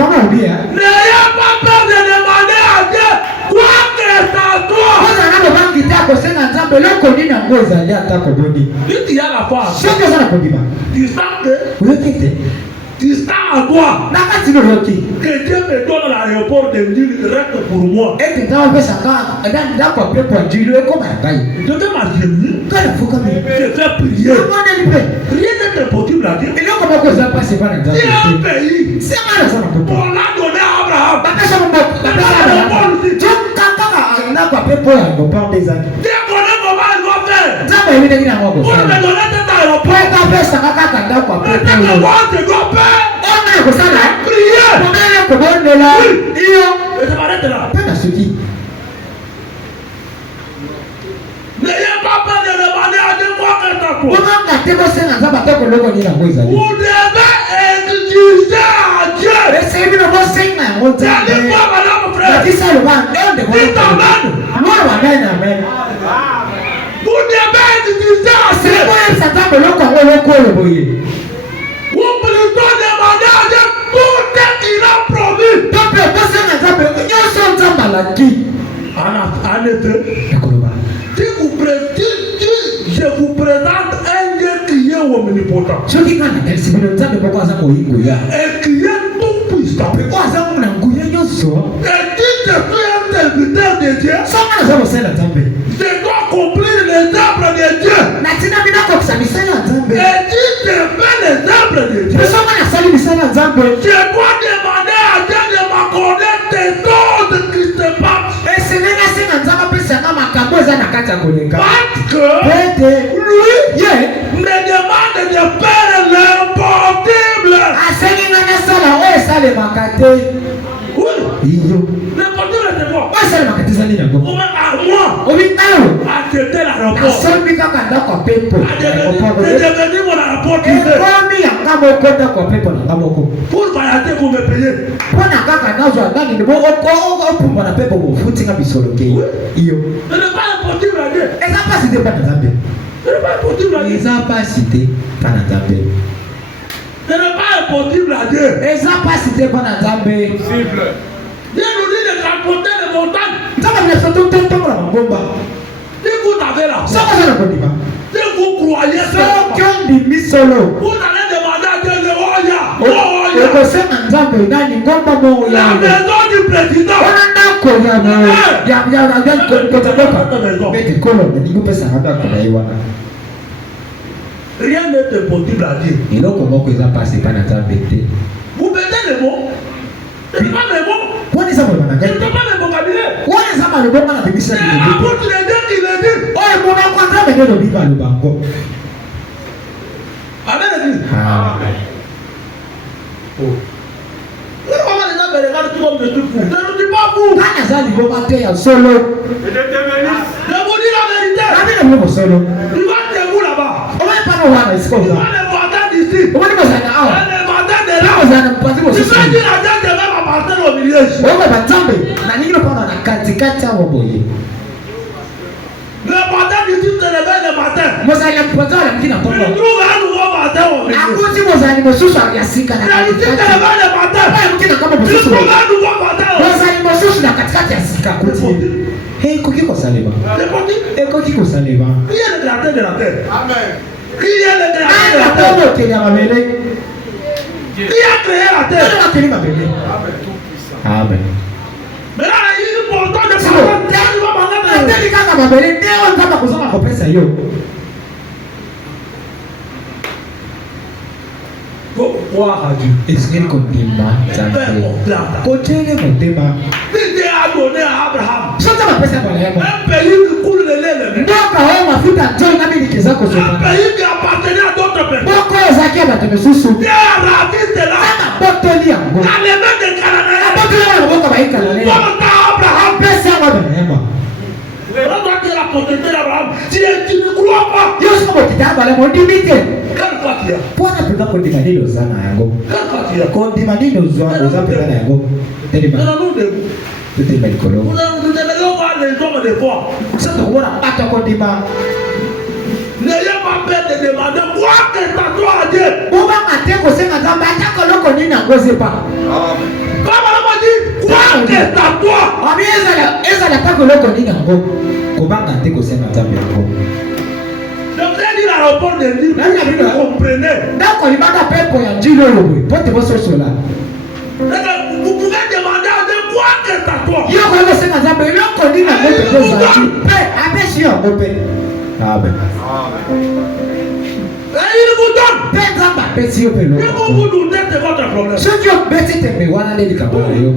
pas peur de demander à Dieu quoi que ça soit. Si tu as la foi, tu sens que tu sens à toi que Dieu me donne l'aéroport de Dieu reste pour moi. Je vais m'assurer. Je vais prier. Rien n'est impossible à Dieu. Si un pays, on l'a donné à Abraham. Dès qu'on est comment il va faire pour me donner cet aéroport. Mais comment tu dois faire? Prier. Oui. Et ça m'arrête là. N'ayez pas peur de demander à Dieu quoi que ça soit. eloko nini yango ezali. Vous devez exiger à Dieu. Ese bino bosenga yango Nzambe. Allez voir madame frère. Batisa loba ndende kwa. Dites amen. Mwana wa amen. Vous devez exiger à Dieu. C'est quoi ça Nzambe loko yango lokolo boye. Vous plutôt demandez à Dieu tout ce qu'il a promis. Peuple bosenga Nzambe nyonso Nzambe alaki. En effet, Ekoloba. je vous présente un Dieu qui est omnipotent. Soki ngana elisi bino Nzambe poko aza koyingo ya. Et qui est tout puissant. Peko aza muna nguya nyonso. Et si je suis un serviteur de Dieu, Songa na mosala Nzambe. je dois accomplir les œuvres de Dieu. Natina bino kokisa misala Nzambe. Et si je fais les œuvres de Dieu, Songa na sali misala Nzambe. je dois demander à Dieu de m'accorder des dons qui se passent. Esenga singa Nzambe pesa na makambo za na kati ya koleka. Parce que Lui, me demande de faire l'impossible. asengi ngana sala o sale makate. Oui, Iyo. l'impossible c'est quoi? O sale makate zali na go. Ou même à moi, Obitawo. accepter l'aéroport. Asombi kaka ndako pepo. De devenir mon aéroport privé. Ekomi ya ngamo kota kwa pepo na ngamoko. Pour voyager, vous me payez. Pona kaka nazo ndani ndipo opumba na pepo bofuti nga bisolo ke. Iyo. Ce n'est pas impossible à Dieu. Eza pas cité pa na Nzambe. Ce n'est pas impossible à Dieu. Eza pas cité pa na Nzambe. Ce n'est pas impossible à Dieu. Eza pas cité pa na Nzambe. Dieu nous dit de transporter les montagnes. Nzambe na soto tongo na ngomba. Si vous avez la foi, Soko za na kondima. si vous croyez So ça, kyondi misolo. vous allez demander à Dieu de Oya. Okosema Nzambe nani ngomba mo La ya. maison du président. Ona ndako ya mo. Ya kotoka. Beti kolo ndingo pesa hata kuna iwana. Rien n'est impossible à Dieu. Eloko moko eza pasi pa na Nzambe te. Vous mettez les mots. Ce n'est pas les mots. Wani za mwana Ce ngani? n'est pas les vocabulaire. Wani za mwana ngomba na bibisa C'est ni. l'apôtre de Dieu qui le dit. Oye mwana kwa Nzambe ndio biba lubango. Amen. Église. Amen. Vous les gens me regardent tout comme je suis fou. Je ne dis pas fou. Kana za liboma te ya solo. Je vous dis la vérité. Nani na mwana solo. Tu vas chez vous là-bas. Oye pa no wana Tu isikoza. vas les vendeurs d'ici. Oye ni bozana awa. Les vendeurs de là. Bozana mpasi Tu bosisi. vas dire à Dieu de même appartenir au milieu. Oye ba Nzambe na nini lopana na katikati ya boye. Les vendeurs d'ici se réveillent le matin. Mozali mpota la mkina Tu pongo. trouves un nouveau vendeur au milieu. Akuti mozali mosusu ya sika na Les d'ici se katikati. réveillent le matin. Oye mkina kama Tu mosusu. trouves un nouveau vendeur. Mozali mosusu na katikati ya sika kuti. Hey koki kosaleba. C'est possible. Ekoki kosaleba. Qui est le créateur de la terre? Amen. Qui est le créateur de Ana la terre? komo kenya mabele. Qui a créé la terre? Ana kenya mabele. Amen. Mais là, il est important de parler. Tu vas m'entendre. Nateli kaka mabele ndio kama kusoma kopesa yo. Pourquoi à Dieu? Esikeli kondima Nzambe. Kotele motema. Si Dieu a donné à Abraham Sota mapesa kwa yemo. un pays qui coule le lait, le miel, Ndoka wewe mafuta njoo nami nikiza un kusoma. pays qui appartenait à d'autres personnes, Boko zaki bato mesusu. Dieu a ravi cela Sana botoli yango. dans les mains des Cananéens. Botoli yango boko baika na leo. Comme dans Abraham, Pesa yango bana. quand toi tu es la potentielle d'Abraham, tu ne crois pas. Yo siko kitaba le mondimite. Quelle fois tu as? Pona peka kondima nilo zana yango. Quelle fois tu as? Kondima nilo za peka na yango. Nous Telima. allons Tete melikolo. nous devons voir les hommes de foi. Sasa kuona pata kondima. N'ayez pas peur de demander quoi que ça soit à Dieu. Uba mateko sema Nzambe atako loko nini ngoze pa. Comme on m'a dit, quoi que ça soit. Abi ezala tako loko nini ngo. Kubanga ateko sema Nzambe yango. Donc j'ai dit l'aéroport de Lille, vous comprenez. Ndako libaka pepo ya njilo yowe. Pote boso sola. Vous pouvez demander à Dieu quoi que ça soit. Yo ko ngo sema Nzambe loko nini ngo pepo za. Pe abeshi yo ngo pe. Amen. Et il vous donne. Pe Nzambe apesi yo pe Et loko. vous vous doutez de votre problème. So yo beti tembe wana le likabona yo.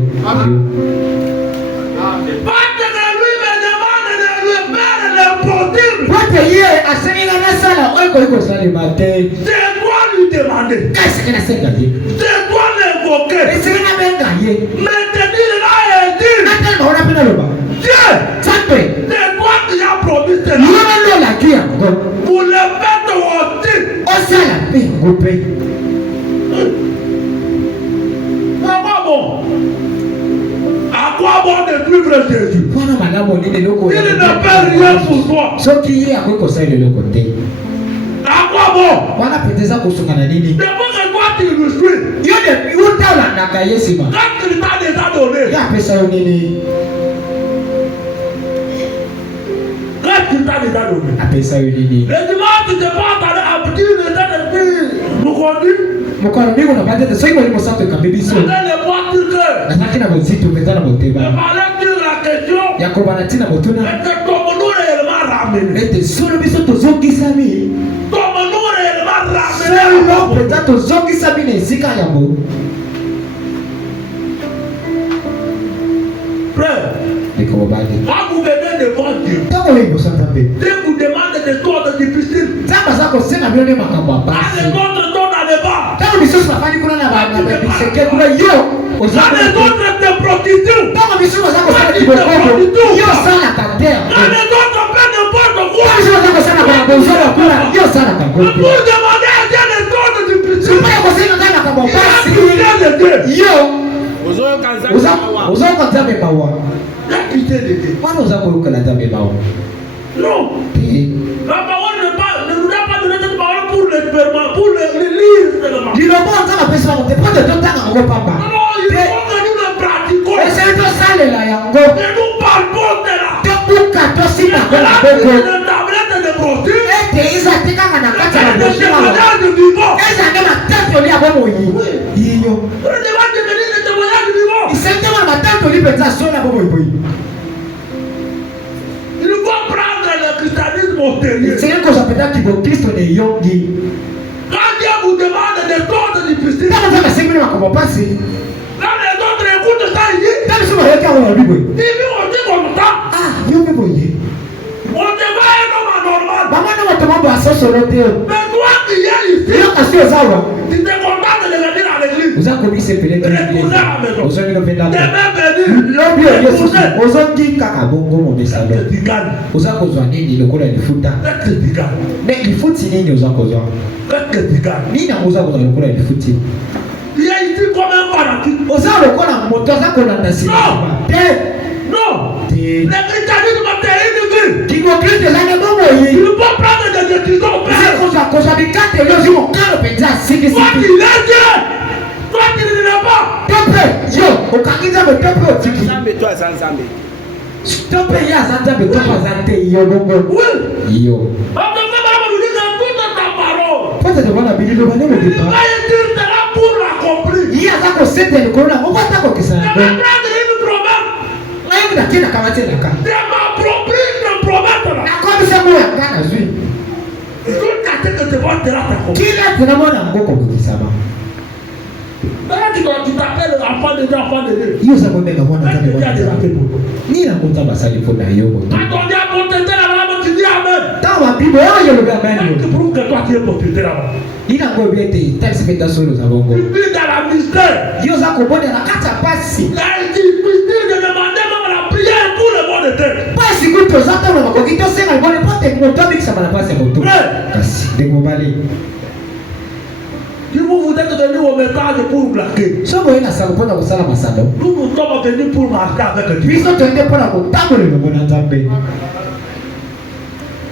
Parce que lui me demande de lui faire l'impossible. Pote ye asenga na sala oiko iko sala mate. C'est toi lui demander. Kasi kana senga ye. C'est toi l'invoquer. Esenga benga ye. Maintenir là et dire. Nata na ona pina loba. Dieu, Tsambe. c'est toi qui as promis cela. Yona lo la kia ngo. Pour le faire aussi. Osala pe. groupé. À quoi bon de suivre Jésus? Il ne fait rien pour toi. À quoi bon? Depuis que toi tu le suis, quand il t'a déjà donné, le dimanche tu te portes à abdir le temps de vie. Nous conduisons. Vous allez le voir sur cœur. Je parlais sur la question. Est-ce que comme nous réellement ramener? Comme nous réellement ramener? Frère, quand vous venez devant Dieu, Dieu vous demande des choses difficiles. Allez, votre don n'allait pas. Allez, d'autres te prostituent. Allez, d'autres font n'importe quoi. Pour demander à Dieu des choses difficiles. La quitté de Dieu. Non. La parole ne nous a pas donné cette parole pour les lire seulement. Non, il faut que nous le pratiquions. Ne nous parlons de là. La tablette de brossure. De vivant. Il faut prendre le christianisme au sérieux. Quand Dieu vous demande des choses difficiles, quand les autres écoutent ça ici, ils vont dire comme ça. On te voit un homme anormal. Mais toi qui es ici, tu te contentes de venir à l'église. Retourner à la maison. Il est ici comme un fanatique. Non. Le christianisme matériel. Il faut prendre des décisions. Toi qui l'es Dieu. Toi qui ne l'es pas. Oui. Pour l'accomplir. Il va prendre une promesse. De m'approprier une promesse. Jusqu'à ce que tu vois de là t'accomplir. Tu t'appelles enfant de Dieu, enfant de Dieu. Quand on dit apporter là-bas, tu dis amen. Tu prouves que toi tu es propriétaire là-bas. Tu vis dans la mystère. Il a été difficile de demander même la prière pour le monde de terre. Si vous êtes venus au métal pour blaguer, nous sommes venus pour marcher avec Dieu.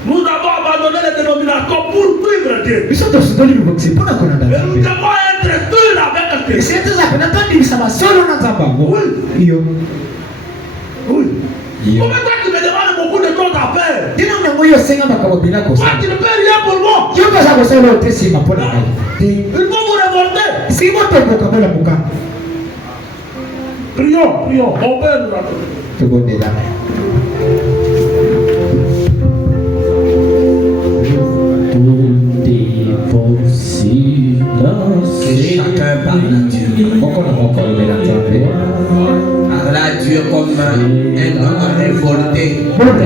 Nous avons abandonné les dénominations pour suivre Dieu. Et nous devons être sûrs avec Dieu. Oui. Comment toi tu me demandes beaucoup de choses à faire? Toi tu ne fais rien pour moi. Il faut vous révolter. Prions. Mon Père nous a Que chacun parle à Dieu. Parle à Dieu comme un homme révolté. Parle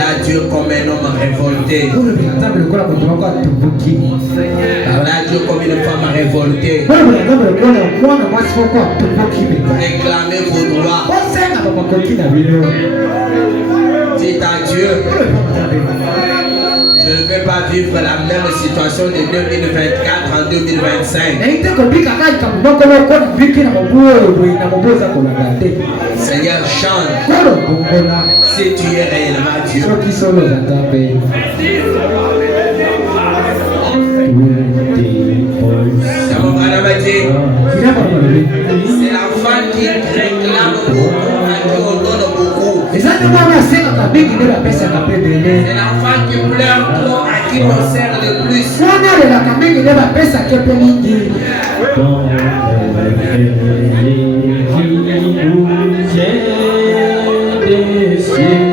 à Dieu comme un homme révolté. Parle à Dieu comme une femme révoltée. Réclamez vos droits. Dites à Dieu. Je ne vais pas vivre la même situation de 2024 en 2025. Seigneur, chante si tu es réellement Dieu. C'est l'enfant qui réclame beaucoup, à qui on donne beaucoup. C'est l'enfant qui pleure trop, à qui on sert le plus. Ciel.